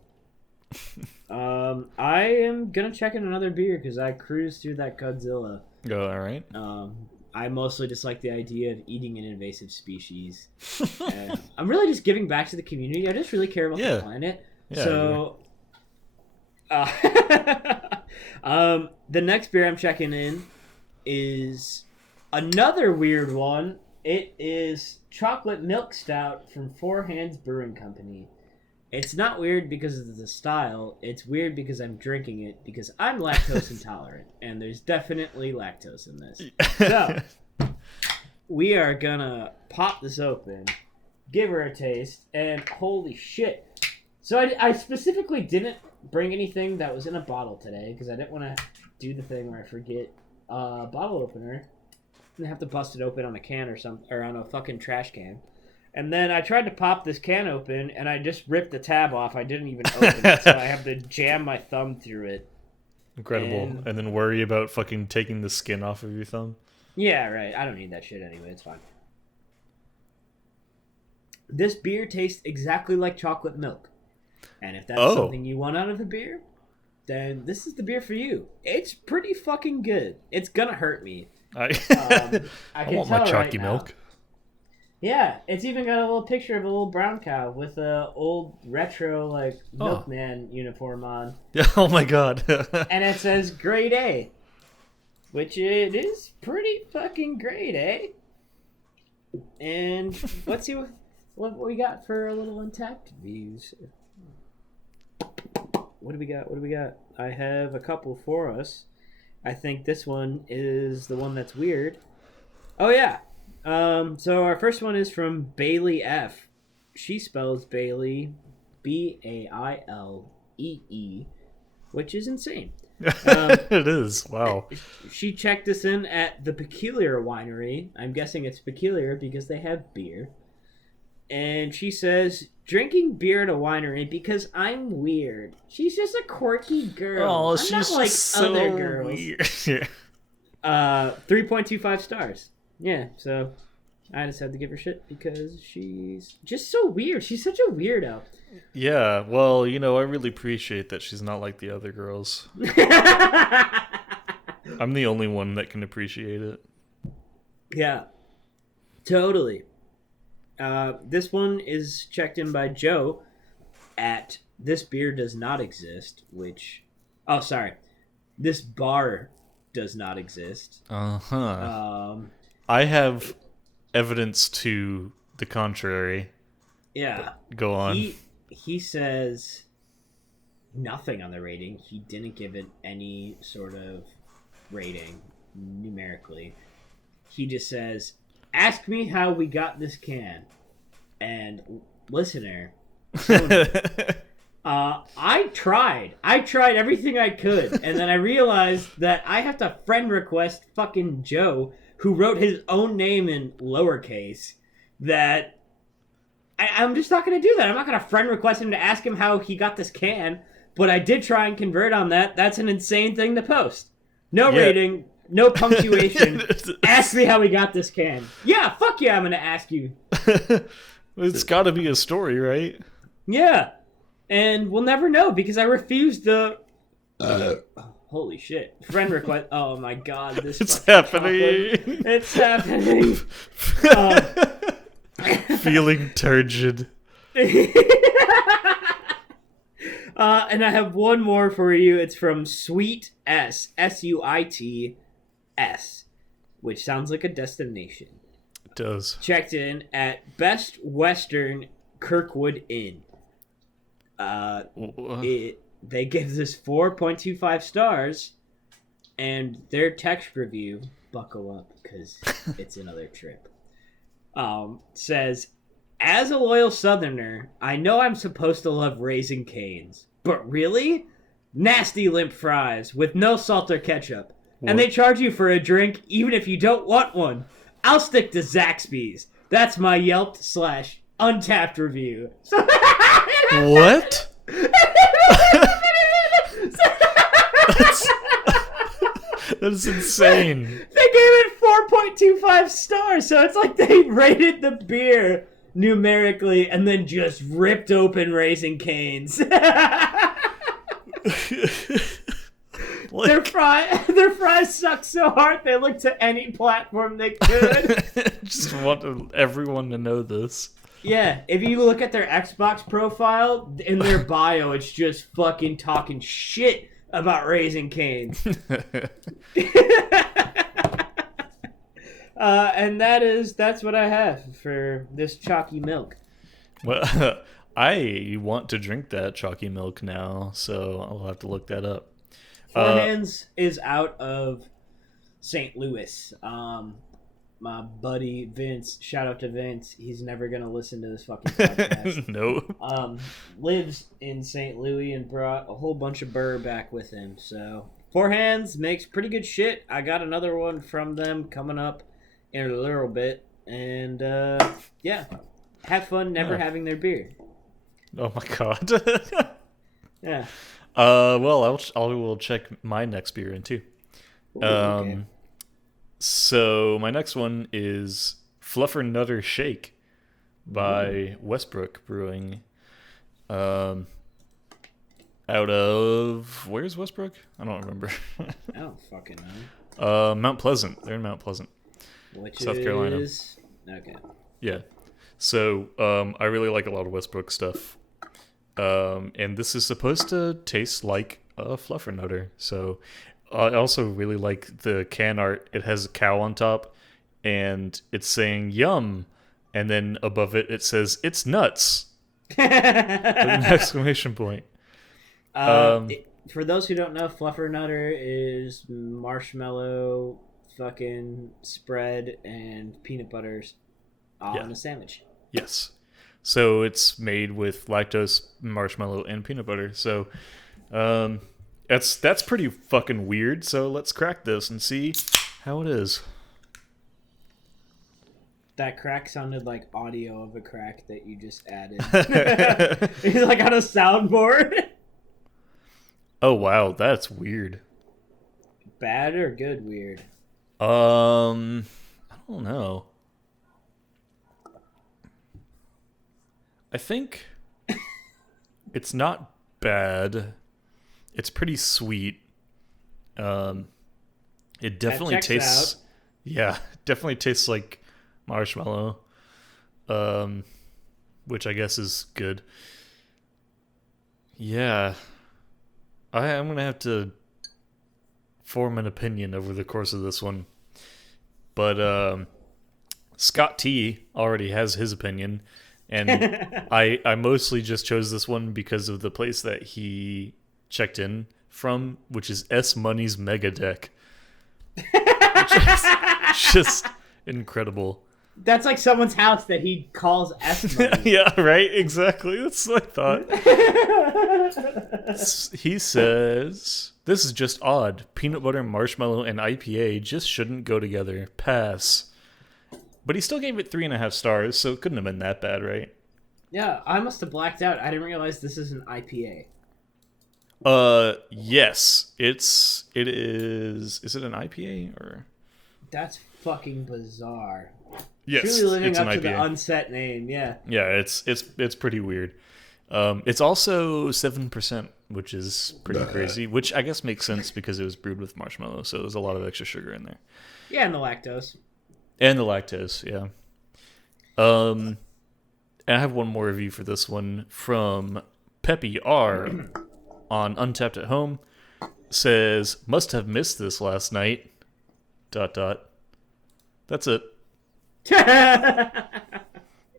I am gonna check in another beer because I cruised through that Godzilla. Oh, all right. I mostly just like the idea of eating an invasive species. I'm really just giving back to the community. I just really care about the planet. Yeah, so, the next beer I'm checking in is another weird one. It is chocolate milk stout from Four Hands Brewing Company. It's not weird because of the style. It's weird because I'm drinking it because I'm lactose intolerant, and there's definitely lactose in this. So, we are gonna pop this open, give her a taste, and holy shit. So I specifically didn't bring anything that was in a bottle today because I didn't want to do the thing where I forget a bottle opener and have to bust it open on a can or on a fucking trash can. And then I tried to pop this can open, and I just ripped the tab off. I didn't even open it, so I have to jam my thumb through it. Incredible. And then worry about fucking taking the skin off of your thumb. Yeah, right. I don't need that shit anyway. It's fine. This beer tastes exactly like chocolate milk. And if that's something you want out of the beer, then this is the beer for you. It's pretty fucking good. It's gonna hurt me. I want my chalky milk. Yeah, it's even got a little picture of a little brown cow with a old retro milkman uniform on. Oh my god. And it says grade A, which it is pretty fucking grade A. And let's see what we got for a little Untapped views. What do we got? I have a couple for us. I think this one is the one that's weird. Oh yeah. So our first one is from Bailey F. She spells Bailey Bailee, which is insane. It is. Wow. She checked us in at the Peculiar Winery. I'm guessing it's peculiar because they have beer. And she says, drinking beer at a winery because I'm weird. She's just a quirky girl. Oh, I'm she's not like just so other girls. Weird. 3.25 stars. Yeah, so I just had to give her shit because she's just so weird. She's such a weirdo. Yeah, well, I really appreciate that she's not like the other girls. I'm the only one that can appreciate it. Yeah, totally. This one is checked in by Joe at This Beer Does Not Exist, which... Oh, sorry. This bar does not exist. Uh-huh. I have evidence to the contrary. Yeah. Go on. He says nothing on the rating. He didn't give it any sort of rating numerically. He just says, ask me how we got this can. And listener, I tried everything I could, and then I realized that I have to friend request fucking Joe, who wrote his own name in lowercase, that I'm just not going to do that. I'm not going to friend request him to ask him how he got this can, but I did try and convert on that. That's an insane thing to post. No rating, no punctuation. Ask me how we got this can. Yeah, fuck yeah, I'm going to ask you. It's got to be a story, right? Yeah. And we'll never know because I refused the... holy shit. Friend request. Oh my god. It's happening. Chocolate. It's happening. Feeling turgid. And I have one more for you. It's from Sweet S. S-U-I-T-S. Which sounds like a destination. It does. Checked in at Best Western Kirkwood Inn. They give this 4.25 stars, and their text review, buckle up because it's another trip, says, as a loyal Southerner, I know I'm supposed to love Raising Cane's, but really? Nasty limp fries with no salt or ketchup. What? And they charge you for a drink even if you don't want one. I'll stick to Zaxby's. That's my Yelp/Untapped review. What? That's insane. They gave it 4.25 stars, so it's like they rated the beer numerically and then just ripped open Raising Cane's. Their their fries suck so hard they look to any platform they could. Just want everyone to know this. Yeah, if you look at their Xbox profile, in their bio, it's just fucking talking shit about Raising Cane's. And that's what I have for this chalky milk. Well, I want to drink that chalky milk now, so I'll have to look that up. Four Hands is out of St. Louis. My buddy Vince, shout out to Vince. He's never gonna listen to this fucking podcast. No. Lives in St. Louis and brought a whole bunch of burr back with him. So Four Hands makes pretty good shit. I got another one from them coming up in a little bit, and yeah, have fun never having their beer. Oh my god. Yeah. Well, I will check my next beer in too. Okay. So my next one is Fluffernutter Shake by Westbrook Brewing. Out of where's Westbrook? I don't remember. I don't fucking know. Mount Pleasant. They're in Mount Pleasant, South Carolina. Okay. Yeah. So I really like a lot of Westbrook stuff. And this is supposed to taste like a Fluffernutter. So I also really like the can art. It has a cow on top, and it's saying "yum," and then above it it says "it's nuts" with an exclamation point. For those who don't know, Fluffernutter is marshmallow fucking spread and peanut butters on a sandwich. Yes. So it's made with lactose, marshmallow, and peanut butter. So that's pretty fucking weird. So let's crack this and see how it is. That crack sounded like audio of a crack that you just added. It's like on a soundboard. Oh wow, that's weird. Bad or good weird? I don't know. I think it's not bad. It's pretty sweet. It definitely tastes out. Yeah, definitely tastes like marshmallow. Which I guess is good. Yeah. I'm going to have to form an opinion over the course of this one. But Scott T already has his opinion. And I mostly just chose this one because of the place that he checked in from, which is S Money's Mega Deck. Which is just incredible. That's like someone's house that he calls S Money. Yeah, right? Exactly. That's what I thought. He says, "This is just odd. Peanut butter, marshmallow, and IPA just shouldn't go together. Pass." But he still gave it 3.5 stars, so it couldn't have been that bad, right? Yeah, I must have blacked out. I didn't realize this is an IPA. Yes. It is. Is it an IPA or? That's fucking bizarre. Yes, truly living it's up an to IPA. the unset name. Yeah. Yeah, it's pretty weird. It's also 7%, which is pretty crazy. Which I guess makes sense because it was brewed with marshmallow, so there's a lot of extra sugar in there. Yeah, and the lactose. And the lactose, yeah. And I have one more review for this one from Peppy R on Untapped at Home. Says, "Must have missed this last night. ... That's it."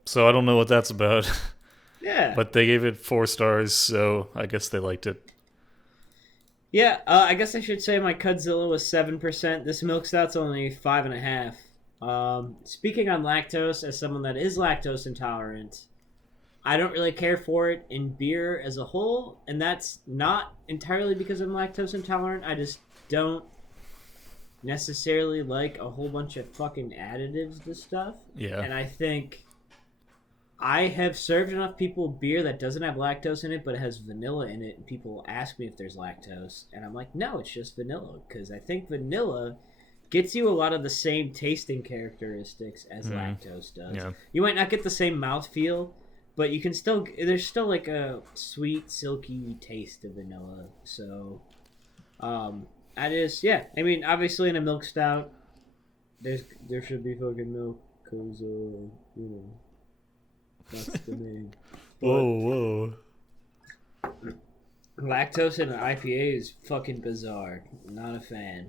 So I don't know what that's about. Yeah. But they gave it 4 stars, so I guess they liked it. Yeah, I guess I should say my Cudzilla was 7%. This milk stout's only 5.5. Speaking on lactose, as someone that is lactose intolerant, I don't really care for it in beer as a whole, and that's not entirely because I'm lactose intolerant. I just don't necessarily like a whole bunch of fucking additives to stuff. Yeah. And I think I have served enough people beer that doesn't have lactose in it, but it has vanilla in it, and people ask me if there's lactose, and I'm like, no, it's just vanilla, because I think vanilla gets you a lot of the same tasting characteristics as lactose does. Yeah. You might not get the same mouthfeel, but you can still, there's still like a sweet, silky taste of vanilla. So, I just, yeah. I mean, obviously in a milk stout, there should be fucking milk, because, that's the name. Whoa. Lactose in an IPA is fucking bizarre. Not a fan.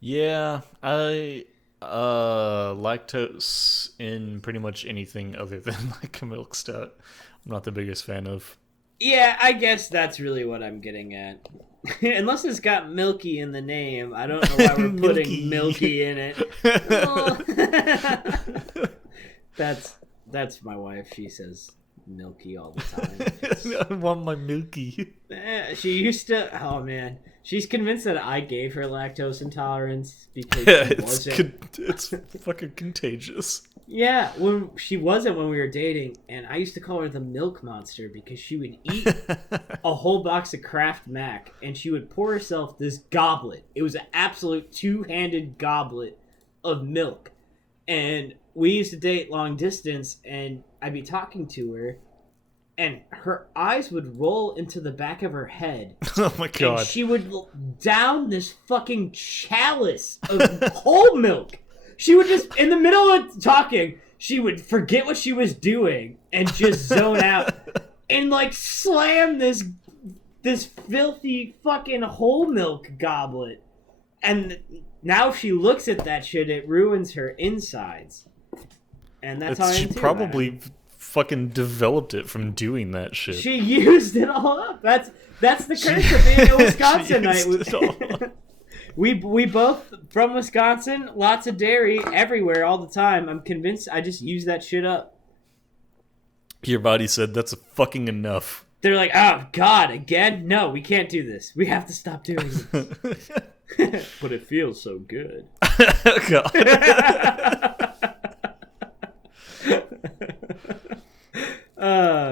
Yeah, I lactose in pretty much anything other than like a milk stout. I'm not the biggest fan of. Yeah, I guess that's really what I'm getting at. Unless it's got milky in the name, I don't know why we're putting milky in it. Oh. That's my wife. She says milky all the time. I want my milky. She used to. Oh man, she's convinced that I gave her lactose intolerance because she wasn't. It's fucking contagious. Yeah, when she wasn't when we were dating, and I used to call her the milk monster because she would eat a whole box of Kraft Mac and she would pour herself this goblet. It was an absolute two-handed goblet of milk. And we used to date long distance, and I'd be talking to her, and her eyes would roll into the back of her head. Oh my god. And she would down this fucking chalice of whole milk. She would just, in the middle of talking, she would forget what she was doing and just zone out and like slam this filthy fucking whole milk goblet. And now if she looks at that shit, it ruins her insides. And that's how she probably fucking developed it from doing that shit. She used it all up. That's the curse of being a Wisconsinite. We both from Wisconsin, lots of dairy everywhere all the time. I'm convinced I just use that shit up. Your body said that's fucking enough. They're like, oh God, again? No, we can't do this. We have to stop doing this. But it feels so good. God.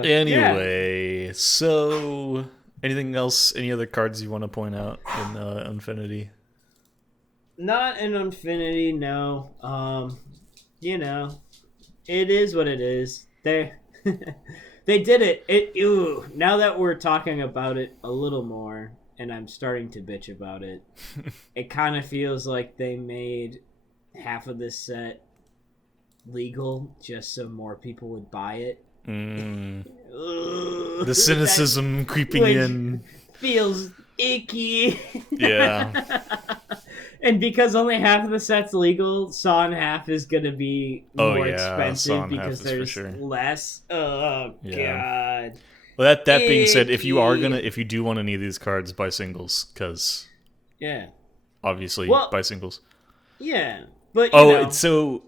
Anyway, yeah. So anything else? Any other cards you want to point out in Unfinity? Not in Unfinity, no. It is what it is. They did it. Now that we're talking about it a little more, and I'm starting to bitch about it, it kind of feels like they made half of this set legal just so more people would buy it. The cynicism creeping in feels icky. Yeah. And because only half of the set's legal, saw and half is going to be more expensive because there's less. Oh, yeah. God. Well, that being said, if you do want any of these cards, buy singles, because obviously buy singles. Yeah, but so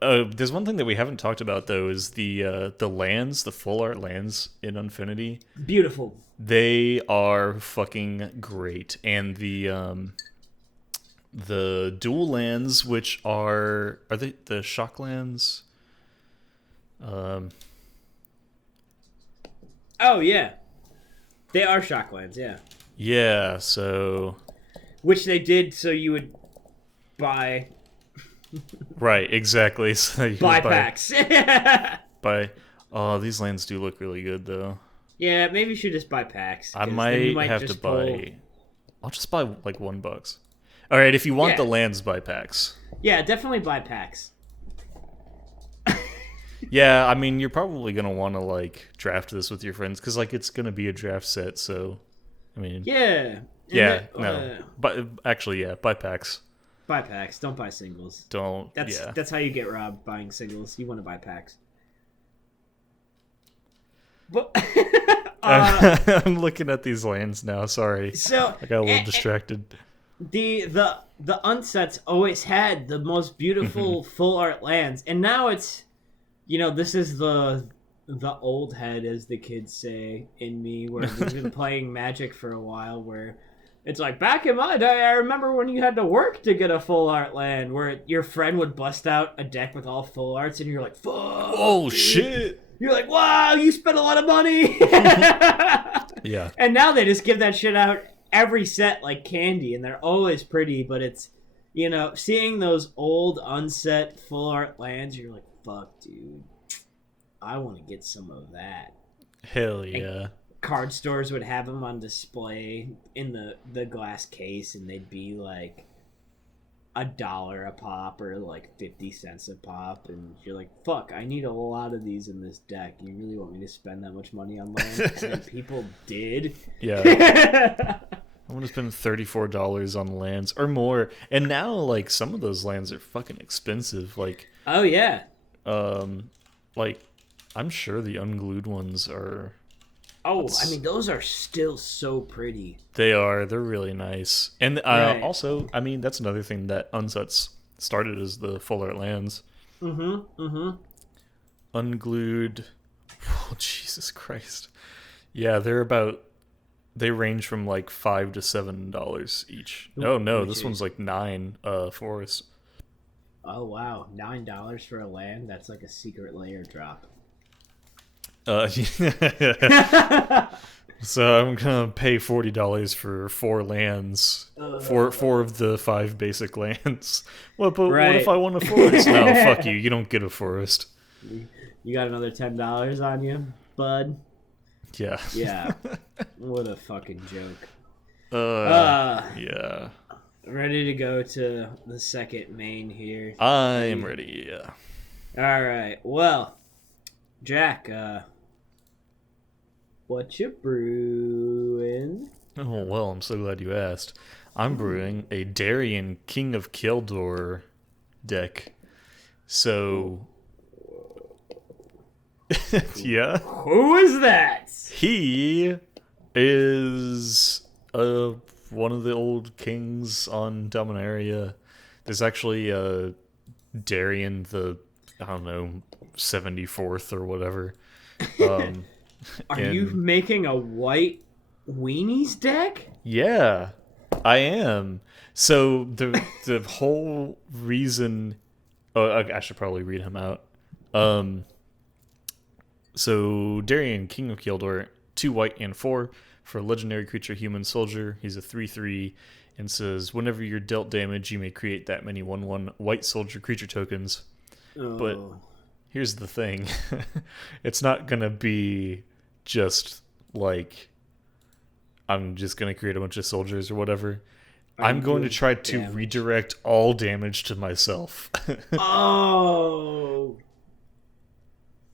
there's one thing that we haven't talked about though is the lands, the full art lands in Unfinity. Beautiful. They are fucking great, and the dual lands, which are they the shock lands? Oh yeah, they are shock lands. Yeah. Yeah. So. Which they did, so you would buy. Right. Exactly. So you buy packs. These lands do look really good though. Yeah, maybe you should just buy packs. I might have to buy. I'll just buy like $1. All right, if you want the lands, buy packs. Yeah, definitely buy packs. Yeah, I mean, you're probably gonna want to like draft this with your friends because like it's gonna be a draft set. So, I mean, but actually, buy packs. Buy packs. Don't buy singles. That's how you get robbed buying singles. You want to buy packs. But I'm looking at these lands now. Sorry, so I got a little distracted. The unsets always had the most beautiful full art lands, and now it's, this is the old head, as the kids say, in me, where we've been playing Magic for a while, where it's like, back in my day, I remember when you had to work to get a full art land, where your friend would bust out a deck with all full arts, and you're like, fuck. Oh, dude. Shit. You're like, wow, you spent a lot of money. Yeah. And now they just give that shit out every set like candy, and they're always pretty, but it's, seeing those old unset full art lands, you're like, fuck, dude, I want to get some of that. Hell yeah. card stores would have them on display in the glass case, and they'd be like $1 a pop or like 50 cents a pop, and you're like, fuck, I need a lot of these in this deck. You really want me to spend that much money on land? And then people did. Yeah. I want to spend $34 on lands or more. And now, like, some of those lands are fucking expensive. Like, oh yeah. Like, I'm sure the unglued ones are. Oh, I mean, those are still so pretty. They are. They're really nice. And Right. also, I mean, that's another thing that Unsets started as the full art lands. Unglued. Oh, Jesus Christ. Yeah, they range from like $5 to $7 each. Oh no, this one's like $9 for us. Oh wow, $9 for a land? That's like a secret layer drop. So I'm gonna pay $40 for 4 lands, four of the 5 basic lands. What if I want a forest? No, fuck you. You don't get a forest. You got another $10 on you, bud? Yeah. Yeah. What a fucking joke. Yeah. Ready to go to the second main here. I am ready, yeah. Alright, well, Jack, what you brewing? Oh, well, I'm so glad you asked. I'm brewing a Darien King of Kildor deck. So, yeah. Who is that? He is one of the old kings on Dominaria. There's actually Darien the, I don't know, 74th or whatever. Are you making a white weenies deck? Yeah, I am. So the whole reason... Oh, I should probably read him out. So Darien, King of Kildor, 2 white and 4 for a legendary creature human soldier. He's a 3/3 and says whenever you're dealt damage, you may create that many 1/1 white soldier creature tokens. Oh. But here's the thing. It's not going to be just like I'm just going to create a bunch of soldiers or whatever. I'm going to try to redirect all damage to myself. Oh.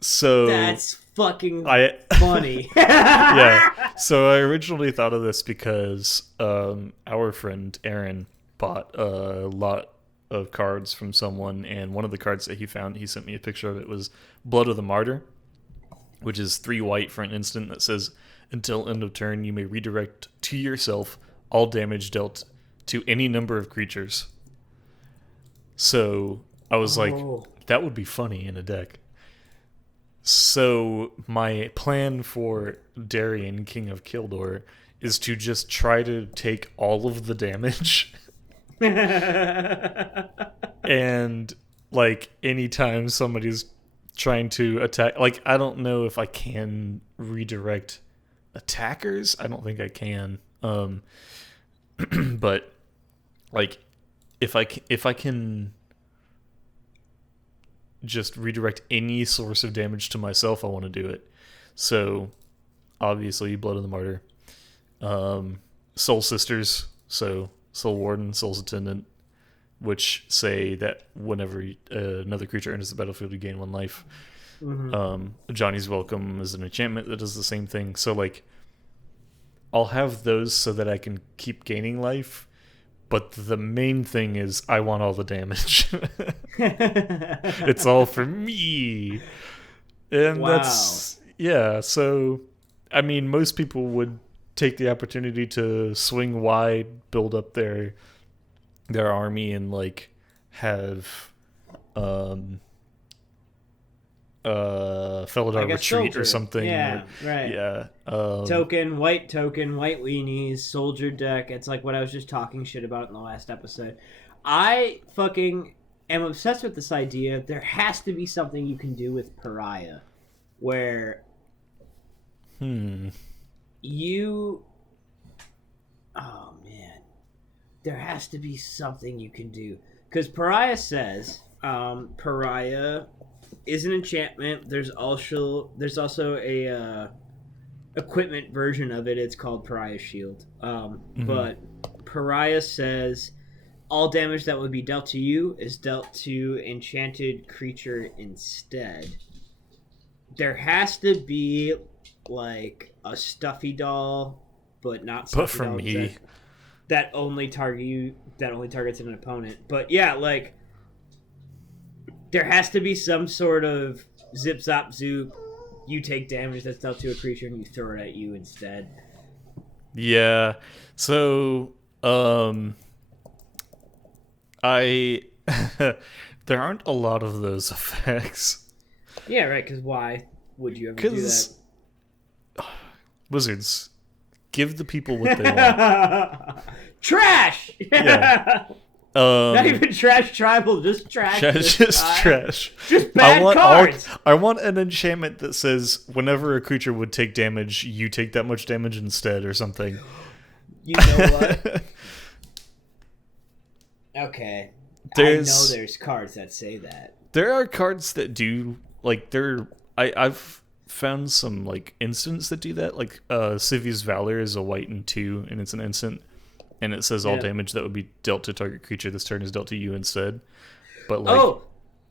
So that's fucking funny. Yeah. So I originally thought of this because our friend Aaron bought a lot of cards from someone, and one of the cards that he found, he sent me a picture of it, was Blood of the Martyr, which is 3 white for an instant that says, until end of turn, you may redirect to yourself all damage dealt to any number of creatures. So I was like, that would be funny in a deck. So my plan for Darien, King of Kildor, is to just try to take all of the damage. And like anytime somebody's trying to attack, like I don't know if I can redirect attackers. I don't think I can. But like if I can just redirect any source of damage to myself, I want to do it. So obviously Blood of the Martyr, Soul Sisters, so Soul Warden, Soul's Attendant, which say that whenever another creature enters the battlefield, you gain 1 life. Johnny's Welcome is an enchantment that does the same thing. So like I'll have those so that I can keep gaining life, but the main thing is I want all the damage. It's all for me. And that's, yeah, so, I mean, most people would take the opportunity to swing wide, build up their army, and, like, have Felidar Retreat or something. Yeah, right. Yeah. White token, white weenies, soldier deck. It's like what I was just talking shit about in the last episode. I fucking am obsessed with this idea. There has to be something you can do with Pariah where you... Oh, man. There has to be something you can do. Because Pariah says, Pariah is an enchantment. There's also a equipment version of it, it's called Pariah Shield. But Pariah says all damage that would be dealt to you is dealt to enchanted creature instead. There has to be like a stuffy doll, but not stuffy but for doll me that only targets an opponent. But yeah, like there has to be some sort of zip zop zoop. You take damage that's dealt to a creature and you throw it at you instead. Yeah. So, I there aren't a lot of those effects. Yeah, right. Because why would you ever do that? Wizards, give the people what they want. Trash. Yeah. Not even trash tribal, just trash. Just trash. Just bad cards. I want an enchantment that says whenever a creature would take damage, you take that much damage instead, or something. You know what? Okay. I know there's cards that say that. There are cards that do, like, I've found some, like, instants that do that. Like, Civi's Valor is a white and 2, and it's an instant. And it says all damage that would be dealt to target creature this turn is dealt to you instead. But like,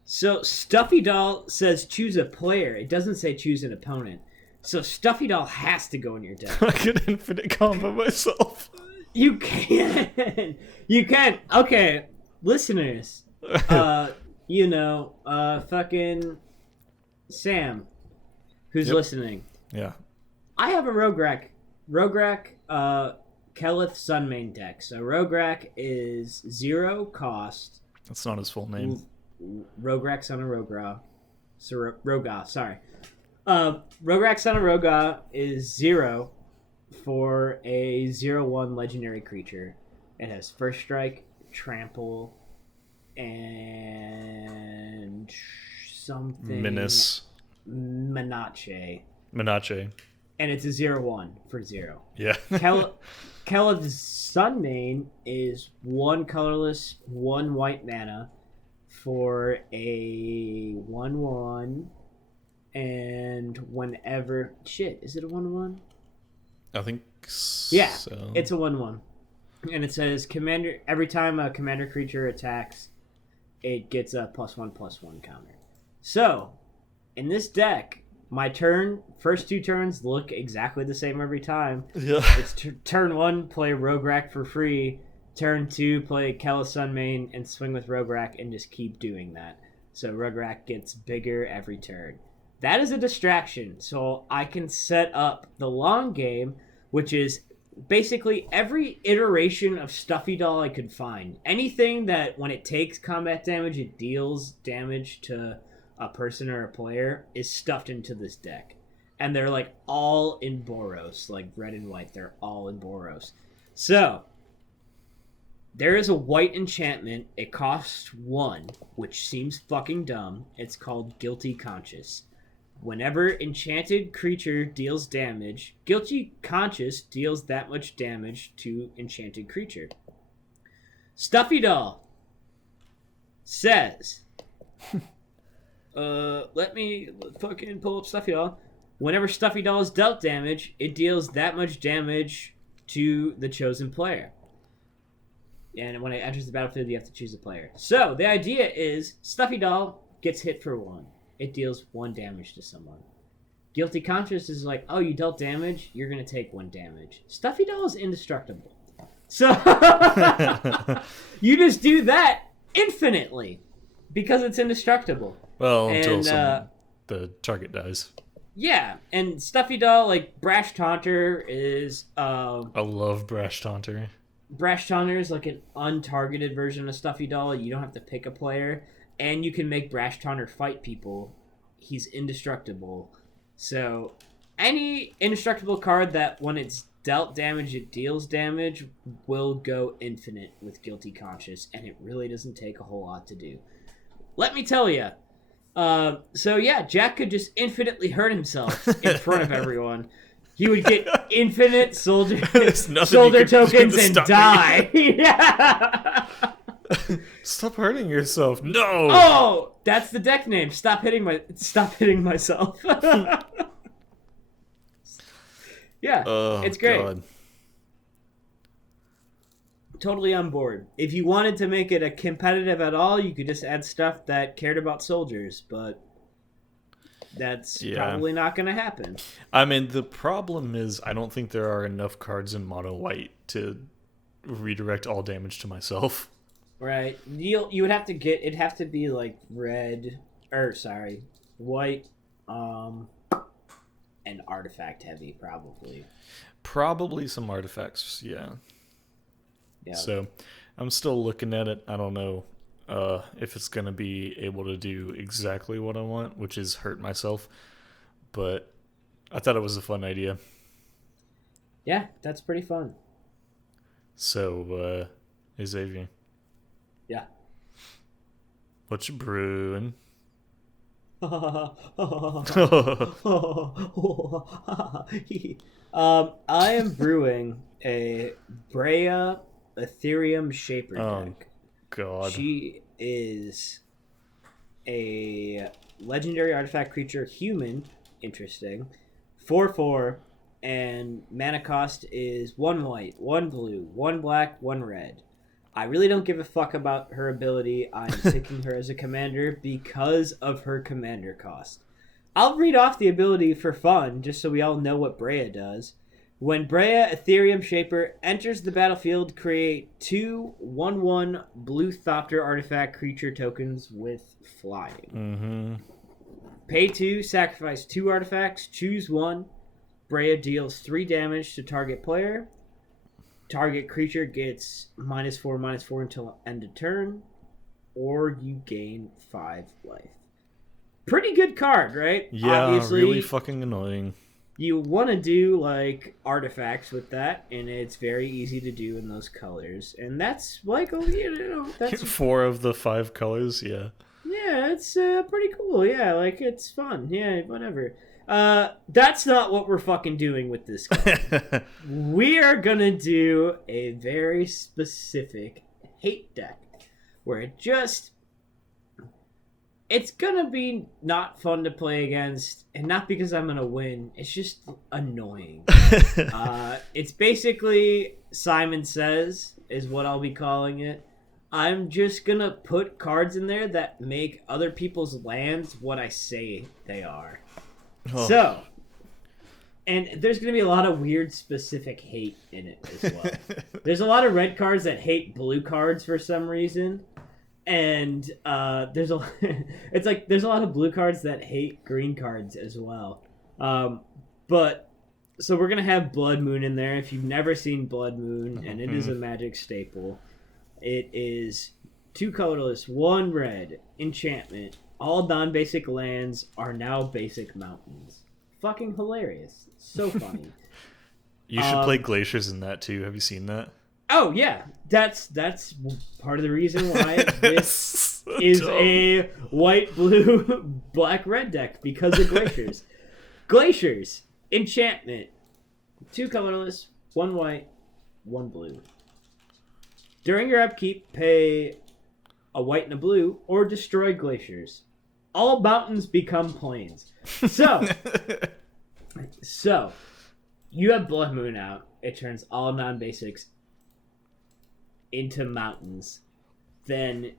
so Stuffy Doll says choose a player. It doesn't say choose an opponent. So Stuffy Doll has to go in your deck. I could infinite combo myself. You can. You can. Okay, listeners. Fucking Sam, who's listening. Yeah. I have a Rograk. Kelith Sunmane deck. So Rograk is 0 cost. That's not his full name. Rograk Son of Roga. Sorry. Rograk Son of Roga is 0 for a 0/1 legendary creature. It has First Strike, Trample, and something. Menace. And it's a 0/1 for 0. Yeah. Kelith's Sunmane is 1 colorless, 1 white mana for a 1/1. And whenever... Shit, is it a 1/1? I think yeah, so. It's a 1/1. And it says, every time a commander creature attacks, it gets a +1/+1 counter. So, in this deck... My first 2 turns look exactly the same every time. Yeah. It's turn 1, play Rograk for free. Turn 2, play Kelith Sunmane and swing with Rograk and just keep doing that. So Rograk gets bigger every turn. That is a distraction. So I can set up the long game, which is basically every iteration of Stuffy Doll I could find. Anything that when it takes combat damage, it deals damage to a person or a player is stuffed into this deck. And they're like all in Boros, like red and white. They're all in Boros. So, there is a white enchantment. It costs 1, which seems fucking dumb. It's called Guilty Conscious. Whenever enchanted creature deals damage, Guilty Conscious deals that much damage to enchanted creature. Stuffy Doll says... let me fucking pull up Stuffy Doll. Whenever Stuffy Doll is dealt damage, it deals that much damage to the chosen player. And when it enters the battlefield, you have to choose a player. So, the idea is, Stuffy Doll gets hit for 1. It deals 1 damage to someone. Guilty Conscious is like, oh, you dealt damage? You're going to take 1 damage. Stuffy Doll is indestructible. So, you just do that infinitely. Because it's indestructible. Well, until the target dies. Yeah, and Stuffy Doll, like, Brash Taunter is... I love Brash Taunter. Brash Taunter is like an untargeted version of Stuffy Doll. You don't have to pick a player. And you can make Brash Taunter fight people. He's indestructible. So, any indestructible card that, when it's dealt damage, it deals damage, will go infinite with Guilty Conscious. And it really doesn't take a whole lot to do. Let me tell you. So yeah, Jack could just infinitely hurt himself in front of everyone. He would get infinite soldier tokens and die. Yeah. Stop hurting yourself. No. Oh, that's the deck name. Stop hitting myself. Yeah, Oh, it's great. God. Totally on board. If you wanted to make it a competitive at all, you could just add stuff that cared about soldiers, but that's probably not going to happen. I mean, the problem is I don't think there are enough cards in mono white to redirect all damage to myself. Right. You would have to get, it'd have to be like white, and artifact heavy, probably. Probably some artifacts, yeah. So I'm still looking at it. I don't know if it's going to be able to do exactly what I want, which is hurt myself. But I thought it was a fun idea. Yeah, that's pretty fun. So, Xavier. Yeah. What you brewing? I am brewing a Brea Ethereum Shaper deck. God. She is a legendary artifact creature, human, interesting, 4/4, and mana cost is 1 white, 1 blue, 1 black, 1 red. I really don't give a fuck about her ability. I'm picking her as a commander because of her commander cost. I'll read off the ability for fun, just so we all know what Brea does. When Brea Ethereum Shaper enters the battlefield, create 2 1/1 Blue Thopter artifact creature tokens with flying. Mm-hmm. Pay 2, sacrifice 2 artifacts, choose 1. Brea deals 3 damage to target player. Target creature gets -4/-4 until end of turn, or you gain 5 life. Pretty good card, right? Yeah, obviously, really fucking annoying. You want to do like artifacts with that, and it's very easy to do in those colors. And that's like, that's 4 of the 5 colors, yeah. Yeah, it's pretty cool. Yeah, like it's fun. Yeah, whatever. That's not what we're fucking doing with this card. We are gonna do a very specific hate deck where it's gonna be not fun to play against, and not because I'm gonna win. It's just annoying. It's basically Simon Says is what I'll be calling it. I'm just gonna put cards in there that make other people's lands what I say they are. Oh. So, and there's gonna be a lot of weird specific hate in it as well. There's a lot of red cards that hate blue cards for some reason. And there's a lot of blue cards that hate green cards as well. But so we're gonna have Blood Moon in there. If you've never seen Blood Moon, and it is a Magic staple, it is 2 colorless, 1 red, enchantment. All non-basic lands are now basic mountains. Fucking hilarious! So funny. You should play Glaciers in that too. Have you seen that? Oh yeah, that's part of the reason why this is a white, blue, black, red deck, because of Glaciers. Glaciers Enchantment, 2 colorless, 1 white, 1 blue. During your upkeep, pay a white and a blue, or destroy Glaciers. All mountains become plains. So you have Blood Moon out. It turns all non-basics into mountains. Then,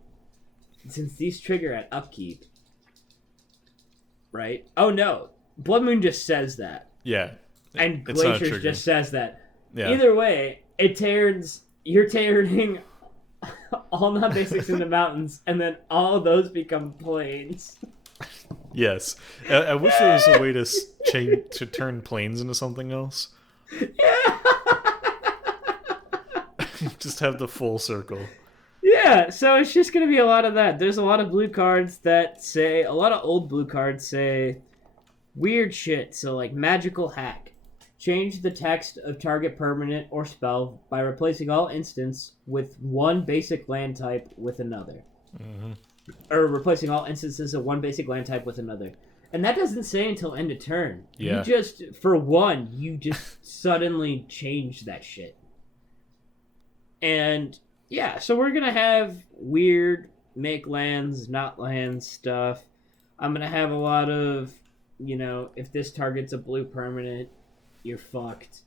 since these trigger at upkeep, right? Oh no, Blood Moon just says that. Yeah, and Glaciers just says that. Yeah. Either way, you're turning all non-basics into mountains, and then all of those become plains. Yes, I wish there was a way to turn plains into something else. Yeah. Just have the full circle. Yeah, so it's just going to be a lot of that. There's a lot of blue cards that say, a lot of old blue cards say weird shit. So like Magical Hack. Change the text of target permanent or spell by replacing all instants with 1 basic land type with another. Mm-hmm. Or replacing all instances of 1 basic land type with another. And that doesn't say until end of turn. Yeah. You just suddenly change that shit. And yeah, so we're going to have weird make lands, not lands stuff. I'm going to have a lot of, if this target's a blue permanent, you're fucked.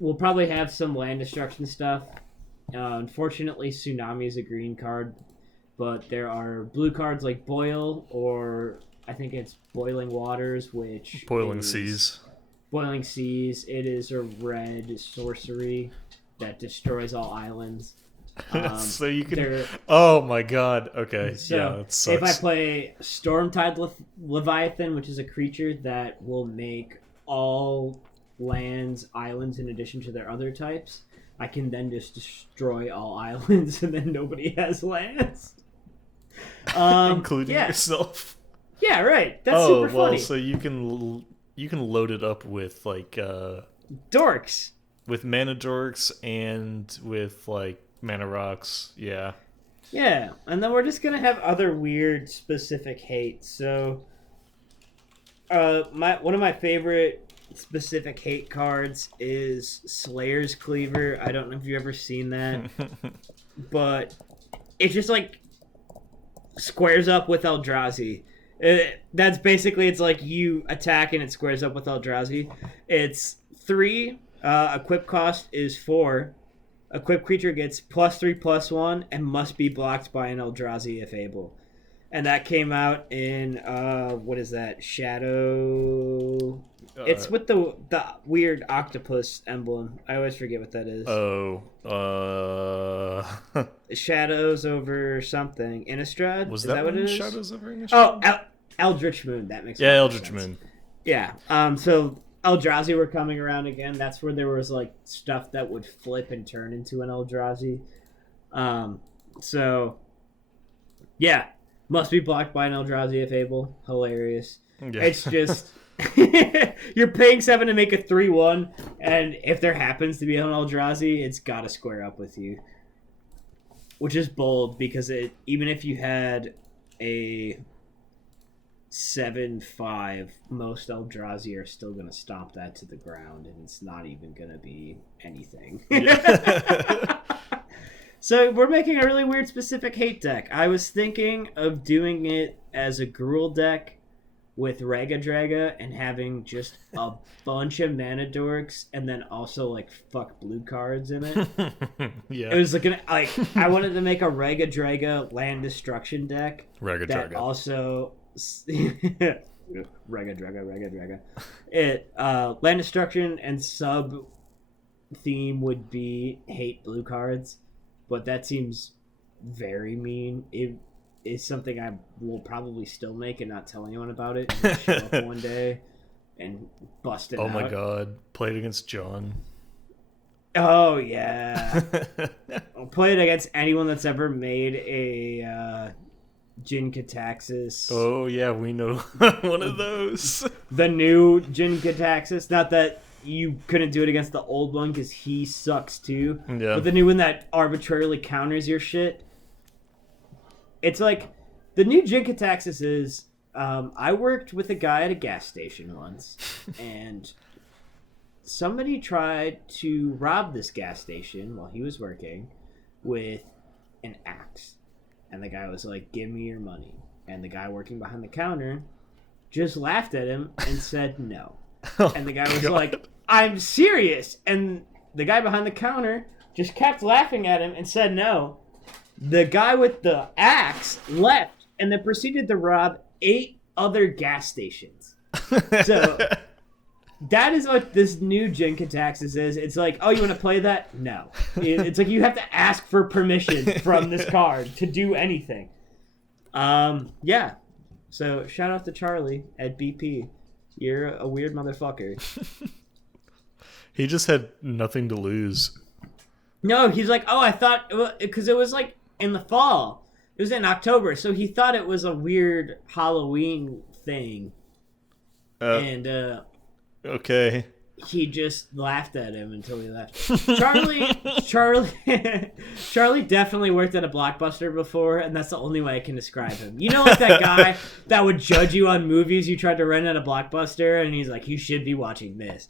We'll probably have some land destruction stuff. Unfortunately, Tsunami is a green card, but there are blue cards like Boil, or I think it's Boiling Waters, which Boiling Seas. Boiling Seas. It is a red sorcery that destroys all islands. So you can. Oh my god. Okay. So yeah, that sucks. if I play Stormtide Leviathan, which is a creature that will make all lands islands in addition to their other types, I can then just destroy all islands, and then nobody has lands, including yourself. Yeah, right. That's super funny. So you can load it up with like dorks, with mana dorks, and with like mana rocks. Yeah. Yeah, and then we're just gonna have other weird specific hate. So, one of my favorite specific hate cards is Slayer's Cleaver. I don't know if you've ever seen that, but it just like squares up with Eldrazi. That's basically, it's like you attack and it squares up with Eldrazi. It's 3. Equip cost is 4. Equipped creature gets +3/+1 and must be blocked by an Eldrazi if able. And that came out in what is that? Shadow. It's with the weird octopus emblem. I always forget what that is. Shadows over something. Innistrad? Was is that what it is? Shadows over Innistrad? Oh, Eldritch Moon. That makes Eldritch sense. Moon. Yeah. So Eldrazi were coming around again. That's where there was like stuff that would flip and turn into an Eldrazi. So yeah, must be blocked by an Eldrazi if able. Hilarious. Yeah. It's just you're paying 7 to make a 3/1, and if there happens to be an Eldrazi, it's got to square up with you, which is bold because even if you had a 7/5, most Eldrazi are still going to stomp that to the ground, and it's not even going to be anything. Yeah. So we're making a really weird specific hate deck. I was thinking of doing it as a Gruul deck with Raga Draga and having just a bunch of mana dorks and then also like fuck blue cards in it. Yeah. It was like I wanted to make a Raga Draga land destruction deck. Raga Draga. Also Raga Draga. It land destruction and sub theme would be hate blue cards, but that seems very mean. It is something I will probably still make and not tell anyone about it. And show up one day and bust it out. Oh my god! Play it against John. Oh yeah. I'll play it against anyone that's ever made a Jin Kataxis. Oh yeah, we know one of those. The new Jin Kataxis. Not that you couldn't do it against the old one because he sucks too. Yeah. But the new one that arbitrarily counters your shit. It's like the new Jin Kataxis is. I worked with a guy at a gas station once, and somebody tried to rob this gas station while he was working with an axe. And the guy was like, "Give me your money." And the guy working behind the counter just laughed at him and said no. And the guy was like, "I'm serious." And the guy behind the counter just kept laughing at him and said no. The guy with the axe left and then proceeded to rob 8 other gas stations. So that is what this new Jin Kataxis is. It's like, oh, you want to play that? No. It's like you have to ask for permission from this card to do anything. Yeah. So shout out to Charlie at BP. You're a weird motherfucker. He just had nothing to lose. No, he's like, oh, I thought, because it was like in the fall. It was in October, so he thought it was a weird Halloween thing. And okay. He just laughed at him until he left. Charlie definitely worked at a Blockbuster before, and that's the only way I can describe him. You know, like that guy that would judge you on movies you tried to rent at a Blockbuster, and he's like, you should be watching this.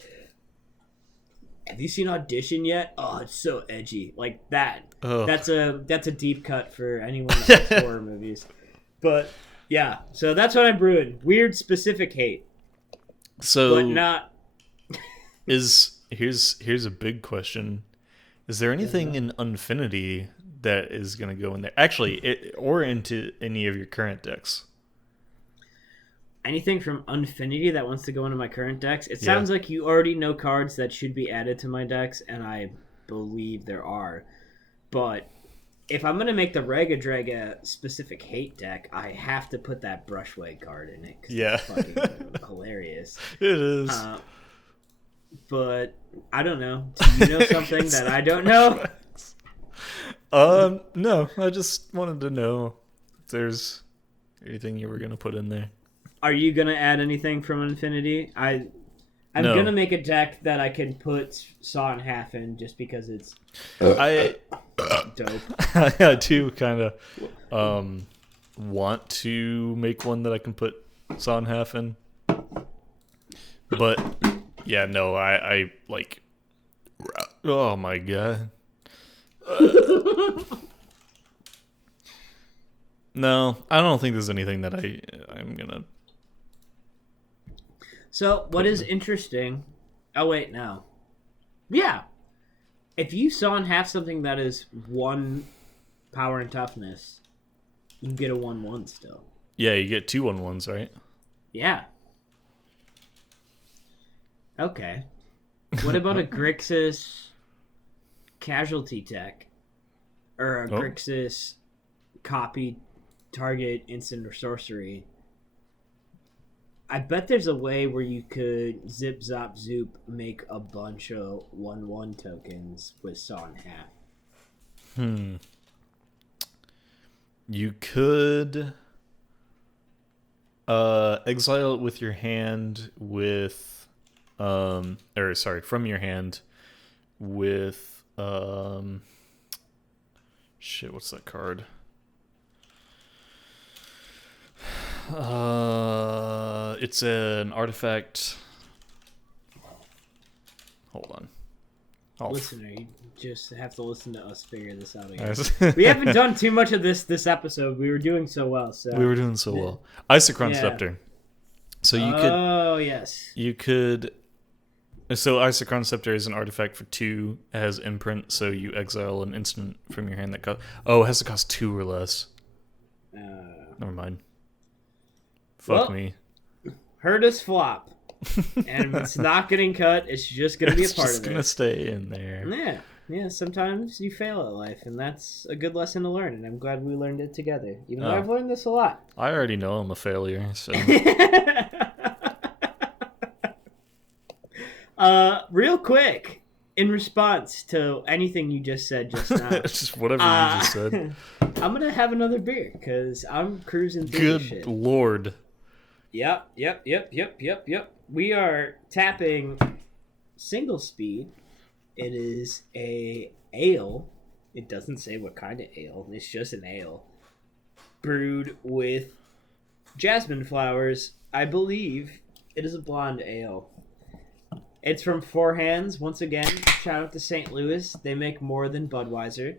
Have you seen Audition yet? Oh, it's so edgy. Like that. Oh. That's a deep cut for anyone that likes horror movies. But yeah, so that's what I'm brewing. Weird specific hate. So but not Here's a big question. Is there anything in Unfinity that is going to go in there? Actually, or into any of your current decks? Anything from Unfinity that wants to go into my current decks? It sounds like you already know cards that should be added to my decks, and I believe there are. But if I'm going to make the Rega a specific hate deck, I have to put that Brushway card in it. Cause it's fucking hilarious. It is. But I don't know. Do you know something that I don't know? No. I just wanted to know if there's anything you were going to put in there. Are you going to add anything from Infinity? I'm going to make a deck that I can put Saw in half in just because it's dope. I do kind of want to make one that I can put Saw in half in. But, yeah, no, I like... Oh, my God. No, I don't think there's anything that I'm going to... So, what is interesting... Oh, wait, no. Yeah. If you saw in half something that is 1 power and toughness, you get a 1/1 still. Yeah, you get 2 1/1s, right? Yeah. Okay. What about a Grixis casualty tech? Or a Grixis copy target instant or sorcery? I bet there's a way where you could zip zop zoop make a bunch of 1/1 tokens with Saw in half. You could exile it with your hand with from your hand with shit, what's that card? It's an artifact. Hold on. Listener, you just have to listen to us figure this out again. We haven't done too much of this episode. We were doing so well. Isochron Scepter. So you could. Oh yes. You could. So Isochron Scepter is an artifact for 2. It has imprint, so you exile an instant from your hand that costs. Oh, it has to cost 2 or less. Never mind. Fuck me. Heard us flop. And it's not getting cut. It's just going to be a part of it. It's just going to stay in there. Yeah. Sometimes you fail at life, and that's a good lesson to learn, and I'm glad we learned it together. Even though I've learned this a lot. I already know I'm a failure, so... Real quick, in response to anything you just said just now. Just whatever you just said. I'm going to have another beer, because I'm cruising through this shit. Good lord. Yep. We are tapping single speed. It is a ale. It doesn't say what kind of ale. It's just an ale. Brewed with jasmine flowers. I believe it is a blonde ale. It's from Four Hands. Once again, shout out to St. Louis. They make more than Budweiser.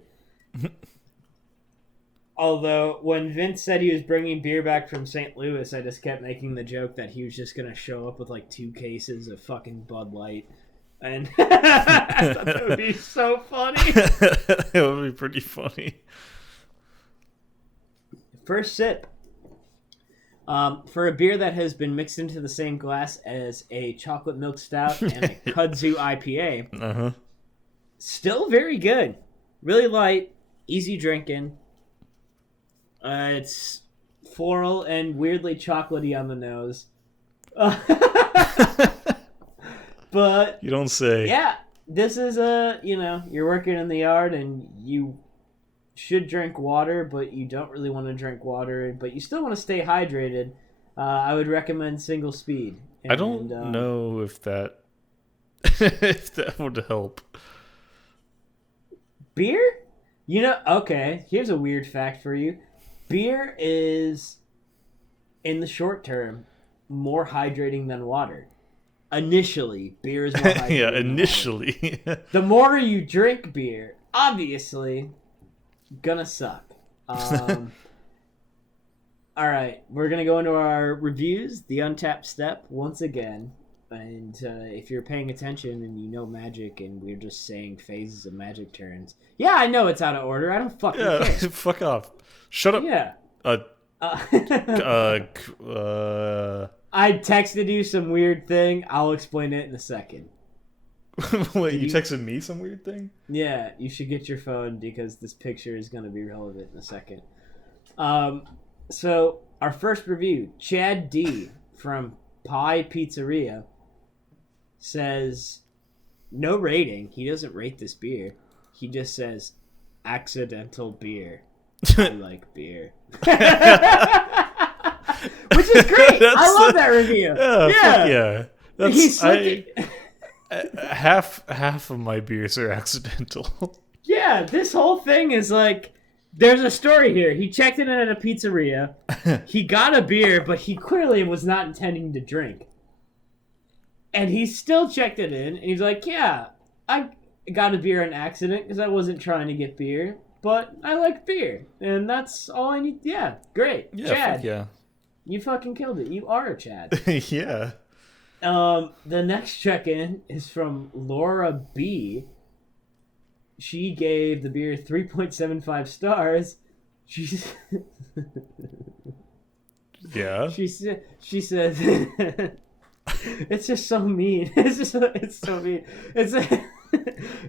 Although, when Vince said he was bringing beer back from St. Louis, I just kept making the joke that he was just going to show up with like 2 cases of fucking Bud Light. And I thought that would be so funny. It would be pretty funny. First sip. For a beer that has been mixed into the same glass as a chocolate milk stout and a kudzu IPA, still very good. Really light, easy drinking. It's floral and weirdly chocolatey on the nose. But you don't say. Yeah, this is you're working in the yard and you should drink water, but you don't really want to drink water, but you still want to stay hydrated. I would recommend single speed. And, I don't know if that if that would help. Beer? Okay, here's a weird fact for you. Beer is, in the short term, more hydrating than water. Initially, beer is more hydrating yeah, initially. The more you drink beer, obviously, gonna suck. All right, we're gonna go into our reviews. The Untapped Step, once again. And if you're paying attention and you know magic and we're just saying phases of magic turns, yeah, I know it's out of order. I don't fucking care. Fuck off. Shut up. Yeah. I texted you some weird thing. I'll explain it in a second. Wait, you texted me some weird thing? Yeah, you should get your phone because this picture is going to be relevant in a second. So, our first review, Chad D from Pie Pizzeria says, no rating. He doesn't rate this beer. He just says, accidental beer. I like beer. Which is great. I love that review. Yeah. Half of my beers are accidental. Yeah, this whole thing is like, there's a story here. He checked in at a pizzeria. He got a beer, but he clearly was not intending to drink. And he still checked it in, and he's like, yeah, I got a beer on accident because I wasn't trying to get beer, but I like beer. And that's all I need. Yeah, great. Yeah, Chad, fuck yeah. You fucking killed it. You are a Chad. Yeah. The next check-in is from Laura B. She gave the beer 3.75 stars. She's yeah. She said it's just so mean. It's so mean.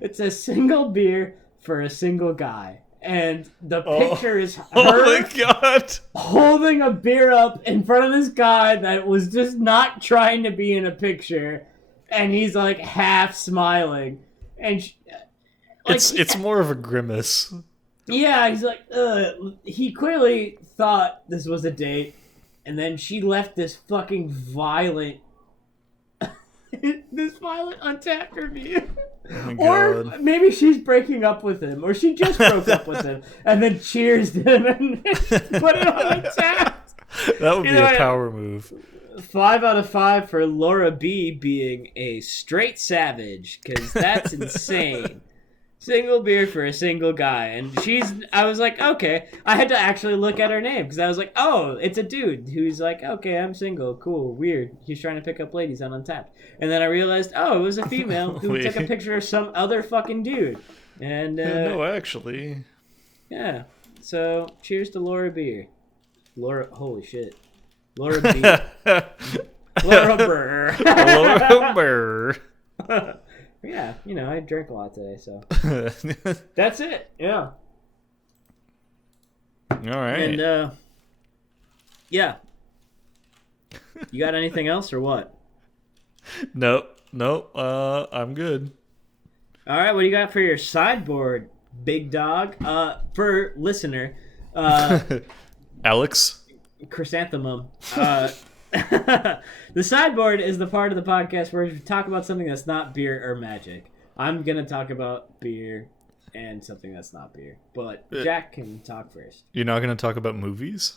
It's a single beer for a single guy. And the picture is her my God. holding a beer up in front of this guy that was just not trying to be in a picture. And he's like half smiling. And it's more of a grimace. Yeah, he's like, he clearly thought this was a date. And then she left this fucking violent Untapped review. Oh or maybe she's breaking up with him, or she just broke up with him, and then cheers him and put it on Untapped. That would be a power move. 5 out of 5 for Laura B being a straight savage, because that's insane. Single beer for a single guy. And I was like, okay. I had to actually look at her name because I was like, oh, it's a dude who's like, okay, I'm single. Cool. Weird. He's trying to pick up ladies on Untapped. And then I realized, oh, it was a female who took a picture of some other fucking dude. And no, actually. Yeah. So cheers to Laura B. Holy shit. Laura B. Laura Burr. Laura Burr. Yeah, I drank a lot today, so that's it. Yeah. All right. And yeah. You got anything else or what? Nope. I'm good. All right. What do you got for your sideboard, big dog? For listener, Alex, Chrysanthemum. The sideboard is the part of the podcast where we talk about something that's not beer or magic. I'm going to talk about beer and something that's not beer. But Jack can talk first. You're not going to talk about movies?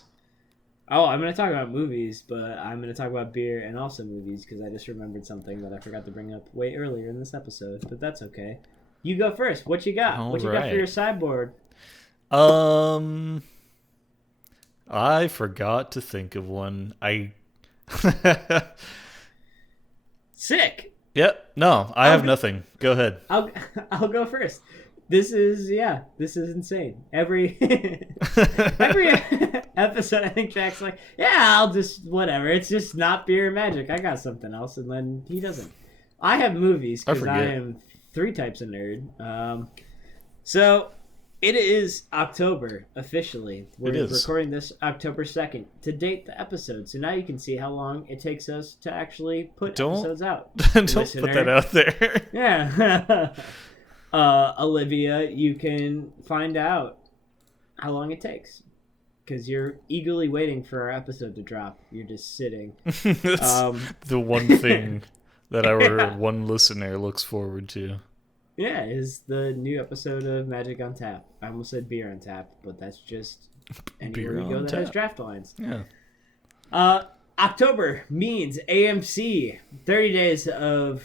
Oh, I'm going to talk about movies, but I'm going to talk about beer and also movies because I just remembered something that I forgot to bring up way earlier in this episode. But that's okay. You go first. What you got? What you got for your sideboard? I forgot to think of one. Sick. Yep. No, I have nothing. Go ahead. I'll go first. This is insane. Every episode, I think Jack's like, yeah, I'll just whatever. It's just not beer and magic. I got something else, and then he doesn't. I have movies because I am 3 types of nerd. So it is October officially. We're recording this October 2nd to date the episode. So now you can see how long it takes us to actually put episodes out. Don't put that out there. Yeah. Olivia, you can find out how long it takes because you're eagerly waiting for our episode to drop. You're just sitting. That's the one thing that our one listener looks forward to. Yeah, is the new episode of Magic on Tap. I almost said Beer on Tap, but that's just anywhere you go that has draft lines. Yeah. October means AMC. 30 days of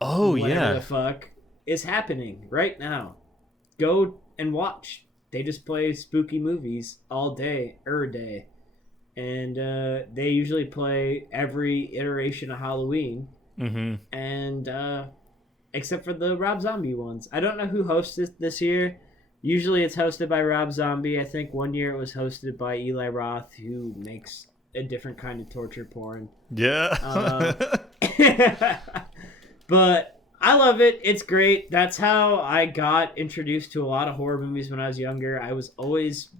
whatever the fuck is happening right now. Go and watch. They just play spooky movies all day, and they usually play every iteration of Halloween. And except for the Rob Zombie ones. I don't know who hosts it this year. Usually it's hosted by Rob Zombie. I think one year it was hosted by Eli Roth, who makes a different kind of torture porn. Yeah. But I love it. It's great. That's how I got introduced to a lot of horror movies when I was younger. I was always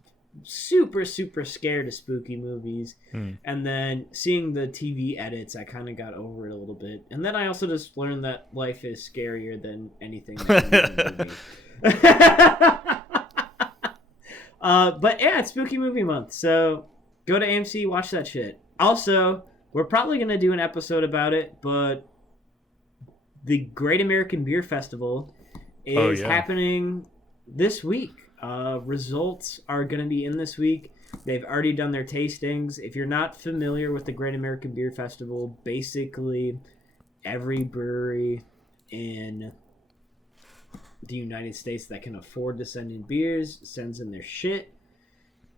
super, super scared of spooky movies. And then seeing the TV edits, I kind of got over it a little bit. And then I also just learned that life is scarier than anything that can be in a movie. But yeah, it's Spooky Movie Month. So go to AMC, watch that shit. Also, we're probably going to do an episode about it, but the Great American Beer Festival is happening this week. Results are going to be in this week. They've already done their tastings. If you're not familiar with the Great American Beer Festival, basically every brewery in the United States that can afford to send in beers sends in their shit.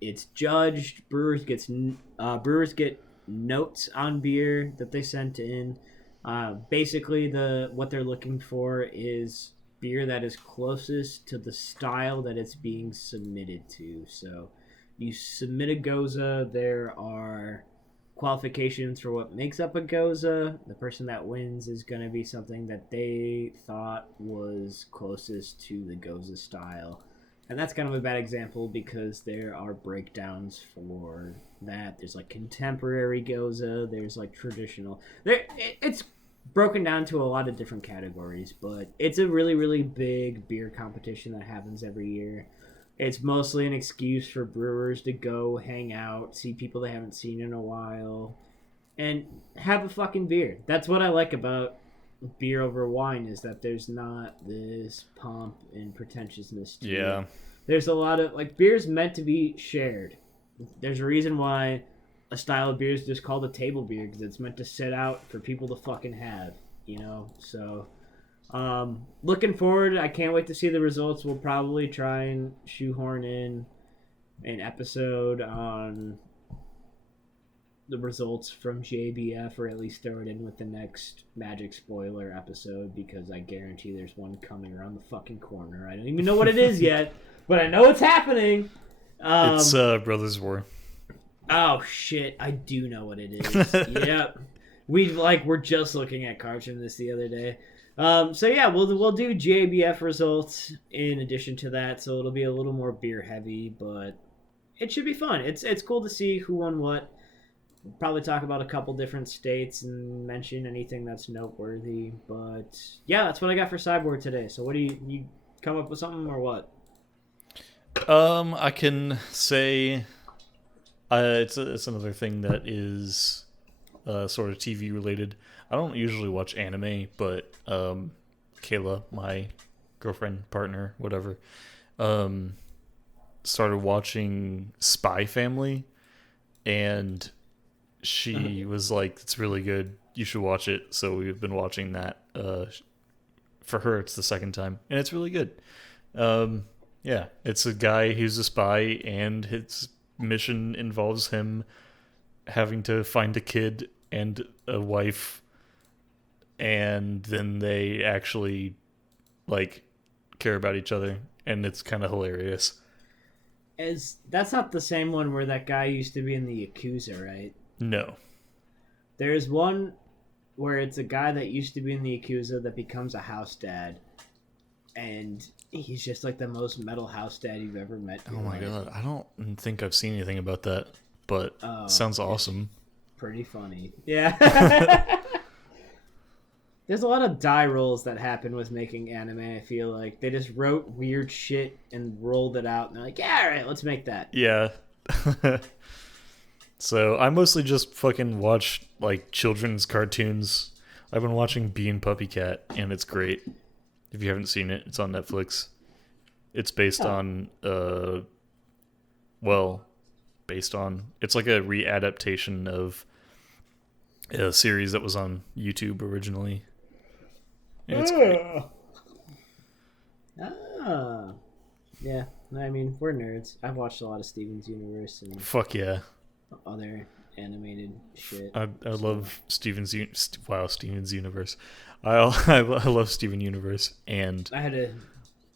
It's judged. Brewers get notes on beer that they sent in. Basically, what they're looking for is beer that is closest to the style that it's being submitted to. So you submit a Goza, there are qualifications for what makes up a Goza. The person that wins is going to be something that they thought was closest to the Goza style. And that's kind of a bad example because there are breakdowns for that. There's like contemporary Goza, there's like traditional. It's broken down to a lot of different categories, but it's a really, really big beer competition that happens every year. It's mostly an excuse for brewers to go hang out, see people they haven't seen in a while, and have a fucking beer. That's what I like about beer over wine, is that there's not this pomp and pretentiousness to it. There's a lot of, like, beer's meant to be shared. There's a reason why a style of beer is just called a table beer, because it's meant to sit out for people to fucking have, you know? So looking forward. I can't wait to see the results. We'll probably try and shoehorn in an episode on the results from JBF, or at least throw it in with the next Magic spoiler episode, because I guarantee there's one coming around the fucking corner. I don't even know what it is yet, but I know it's happening. It's Brothers War. Oh shit, I do know what it is. Yep. We're just looking at cards from this the other day. So yeah, we'll do JBF results in addition to that, so it'll be a little more beer heavy, but it should be fun. It's cool to see who won what. We'll probably talk about a couple different states and mention anything that's noteworthy. But yeah, that's what I got for Cyborg today. So what do you come up with something or what? I can say it's another thing that is sort of TV related. I don't usually watch anime, but Kayla, my girlfriend, partner, whatever, started watching Spy Family, and she was like, "It's really good. You should watch it." So we've been watching that. For her, it's the second time, and it's really good. Yeah, it's a guy who's a spy, and his mission involves him having to find a kid and a wife, and then they actually care about each other, and it's kind of hilarious. That's not the same one where that guy used to be in the Yakuza, right? No. There's one where it's a guy that used to be in the Yakuza that becomes a house dad, and he's just like the most metal house dad you've ever met. Oh my god, I don't think I've seen anything about that, but sounds awesome. Pretty funny. Yeah. There's a lot of die rolls that happen with making anime, I feel like. They just wrote weird shit and rolled it out, and they're like, yeah, alright, let's make that. Yeah. So I mostly just fucking watch children's cartoons. I've been watching Bee and Puppy Cat, and it's great. If you haven't seen it, it's on Netflix. It's based on it's like a readaptation of a series that was on YouTube originally. And it's great. Yeah, I mean, we're nerds. I've watched a lot of Steven's Universe and fuck yeah, other animated shit. I love Steven's Universe. I love Steven Universe and I had a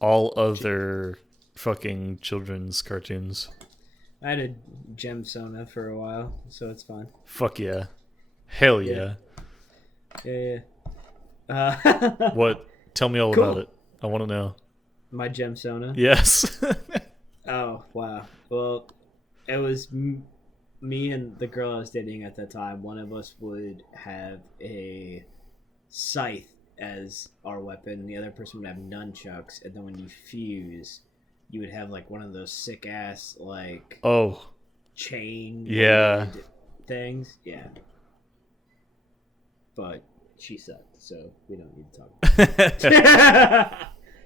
all other fucking children's cartoons. I had a Gem Sona for a while, so it's fine. Fuck yeah. Hell yeah. Yeah. What? Tell me all Cool. about it. I want to know. My Gem Sona? Yes. Oh, wow. Well, it was me and the girl I was dating at that time. One of us would have a scythe as our weapon. The other person would have nunchucks. And then when you fuse, you would have like one of those sick ass like chain things. Yeah. But she sucked, so we don't need to talk about it.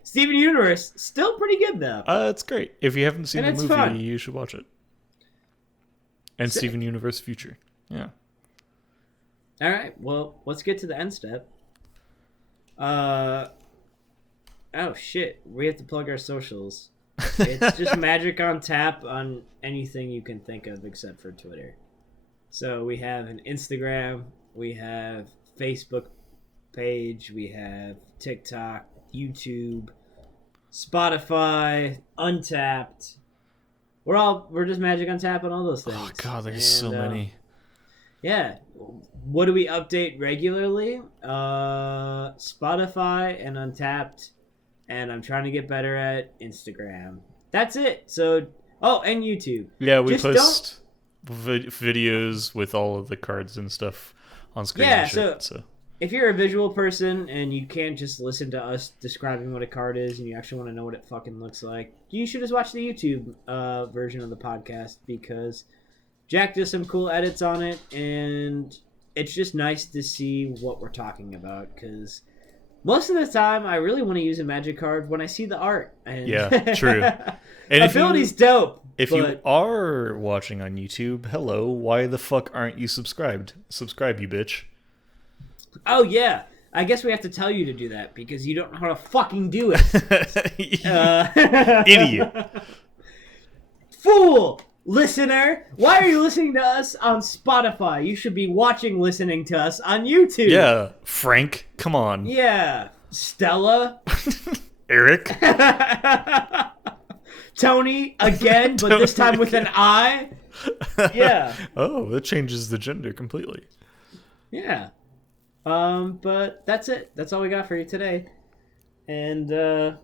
Steven Universe, still pretty good though. It's great. If you haven't seen the movie, fun. you should watch it. And Sick. Steven Universe Future. Yeah. All right, well, let's get to the end step. Oh shit, we have to plug our socials. It's just Magic on Tap on anything you can think of except for Twitter. So we have an Instagram, we have Facebook page, we have TikTok, YouTube, Spotify, Untapped. We're just Magic on Tap on all those things. Oh god, there's so many. Yeah. What do we update regularly? Spotify and Untapped, and I'm trying to get better at Instagram. That's it. So, and YouTube. Yeah, we post videos with all of the cards and stuff on screen. Yeah, and shit, so if you're a visual person and you can't just listen to us describing what a card is and you actually want to know what it fucking looks like, you should just watch the YouTube version of the podcast because Jack does some cool edits on it and it's just nice to see what we're talking about because most of the time I really want to use a Magic card when I see the art. And yeah, true. And ability's dope. If you are watching on YouTube, hello, why the fuck aren't you subscribed? Subscribe, you bitch. Oh, yeah. I guess we have to tell you to do that because you don't know how to fucking do it. Idiot. Fool! Listener! Why are you listening to us on Spotify? You should be listening to us on YouTube. Yeah, Frank, come on. Yeah. Stella. Eric. Tony, again, but this time with an I. Yeah. Oh, that changes the gender completely. Yeah. But that's it. That's all we got for you today. And,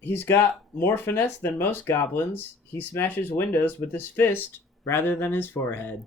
he's got more finesse than most goblins. He smashes windows with his fist rather than his forehead.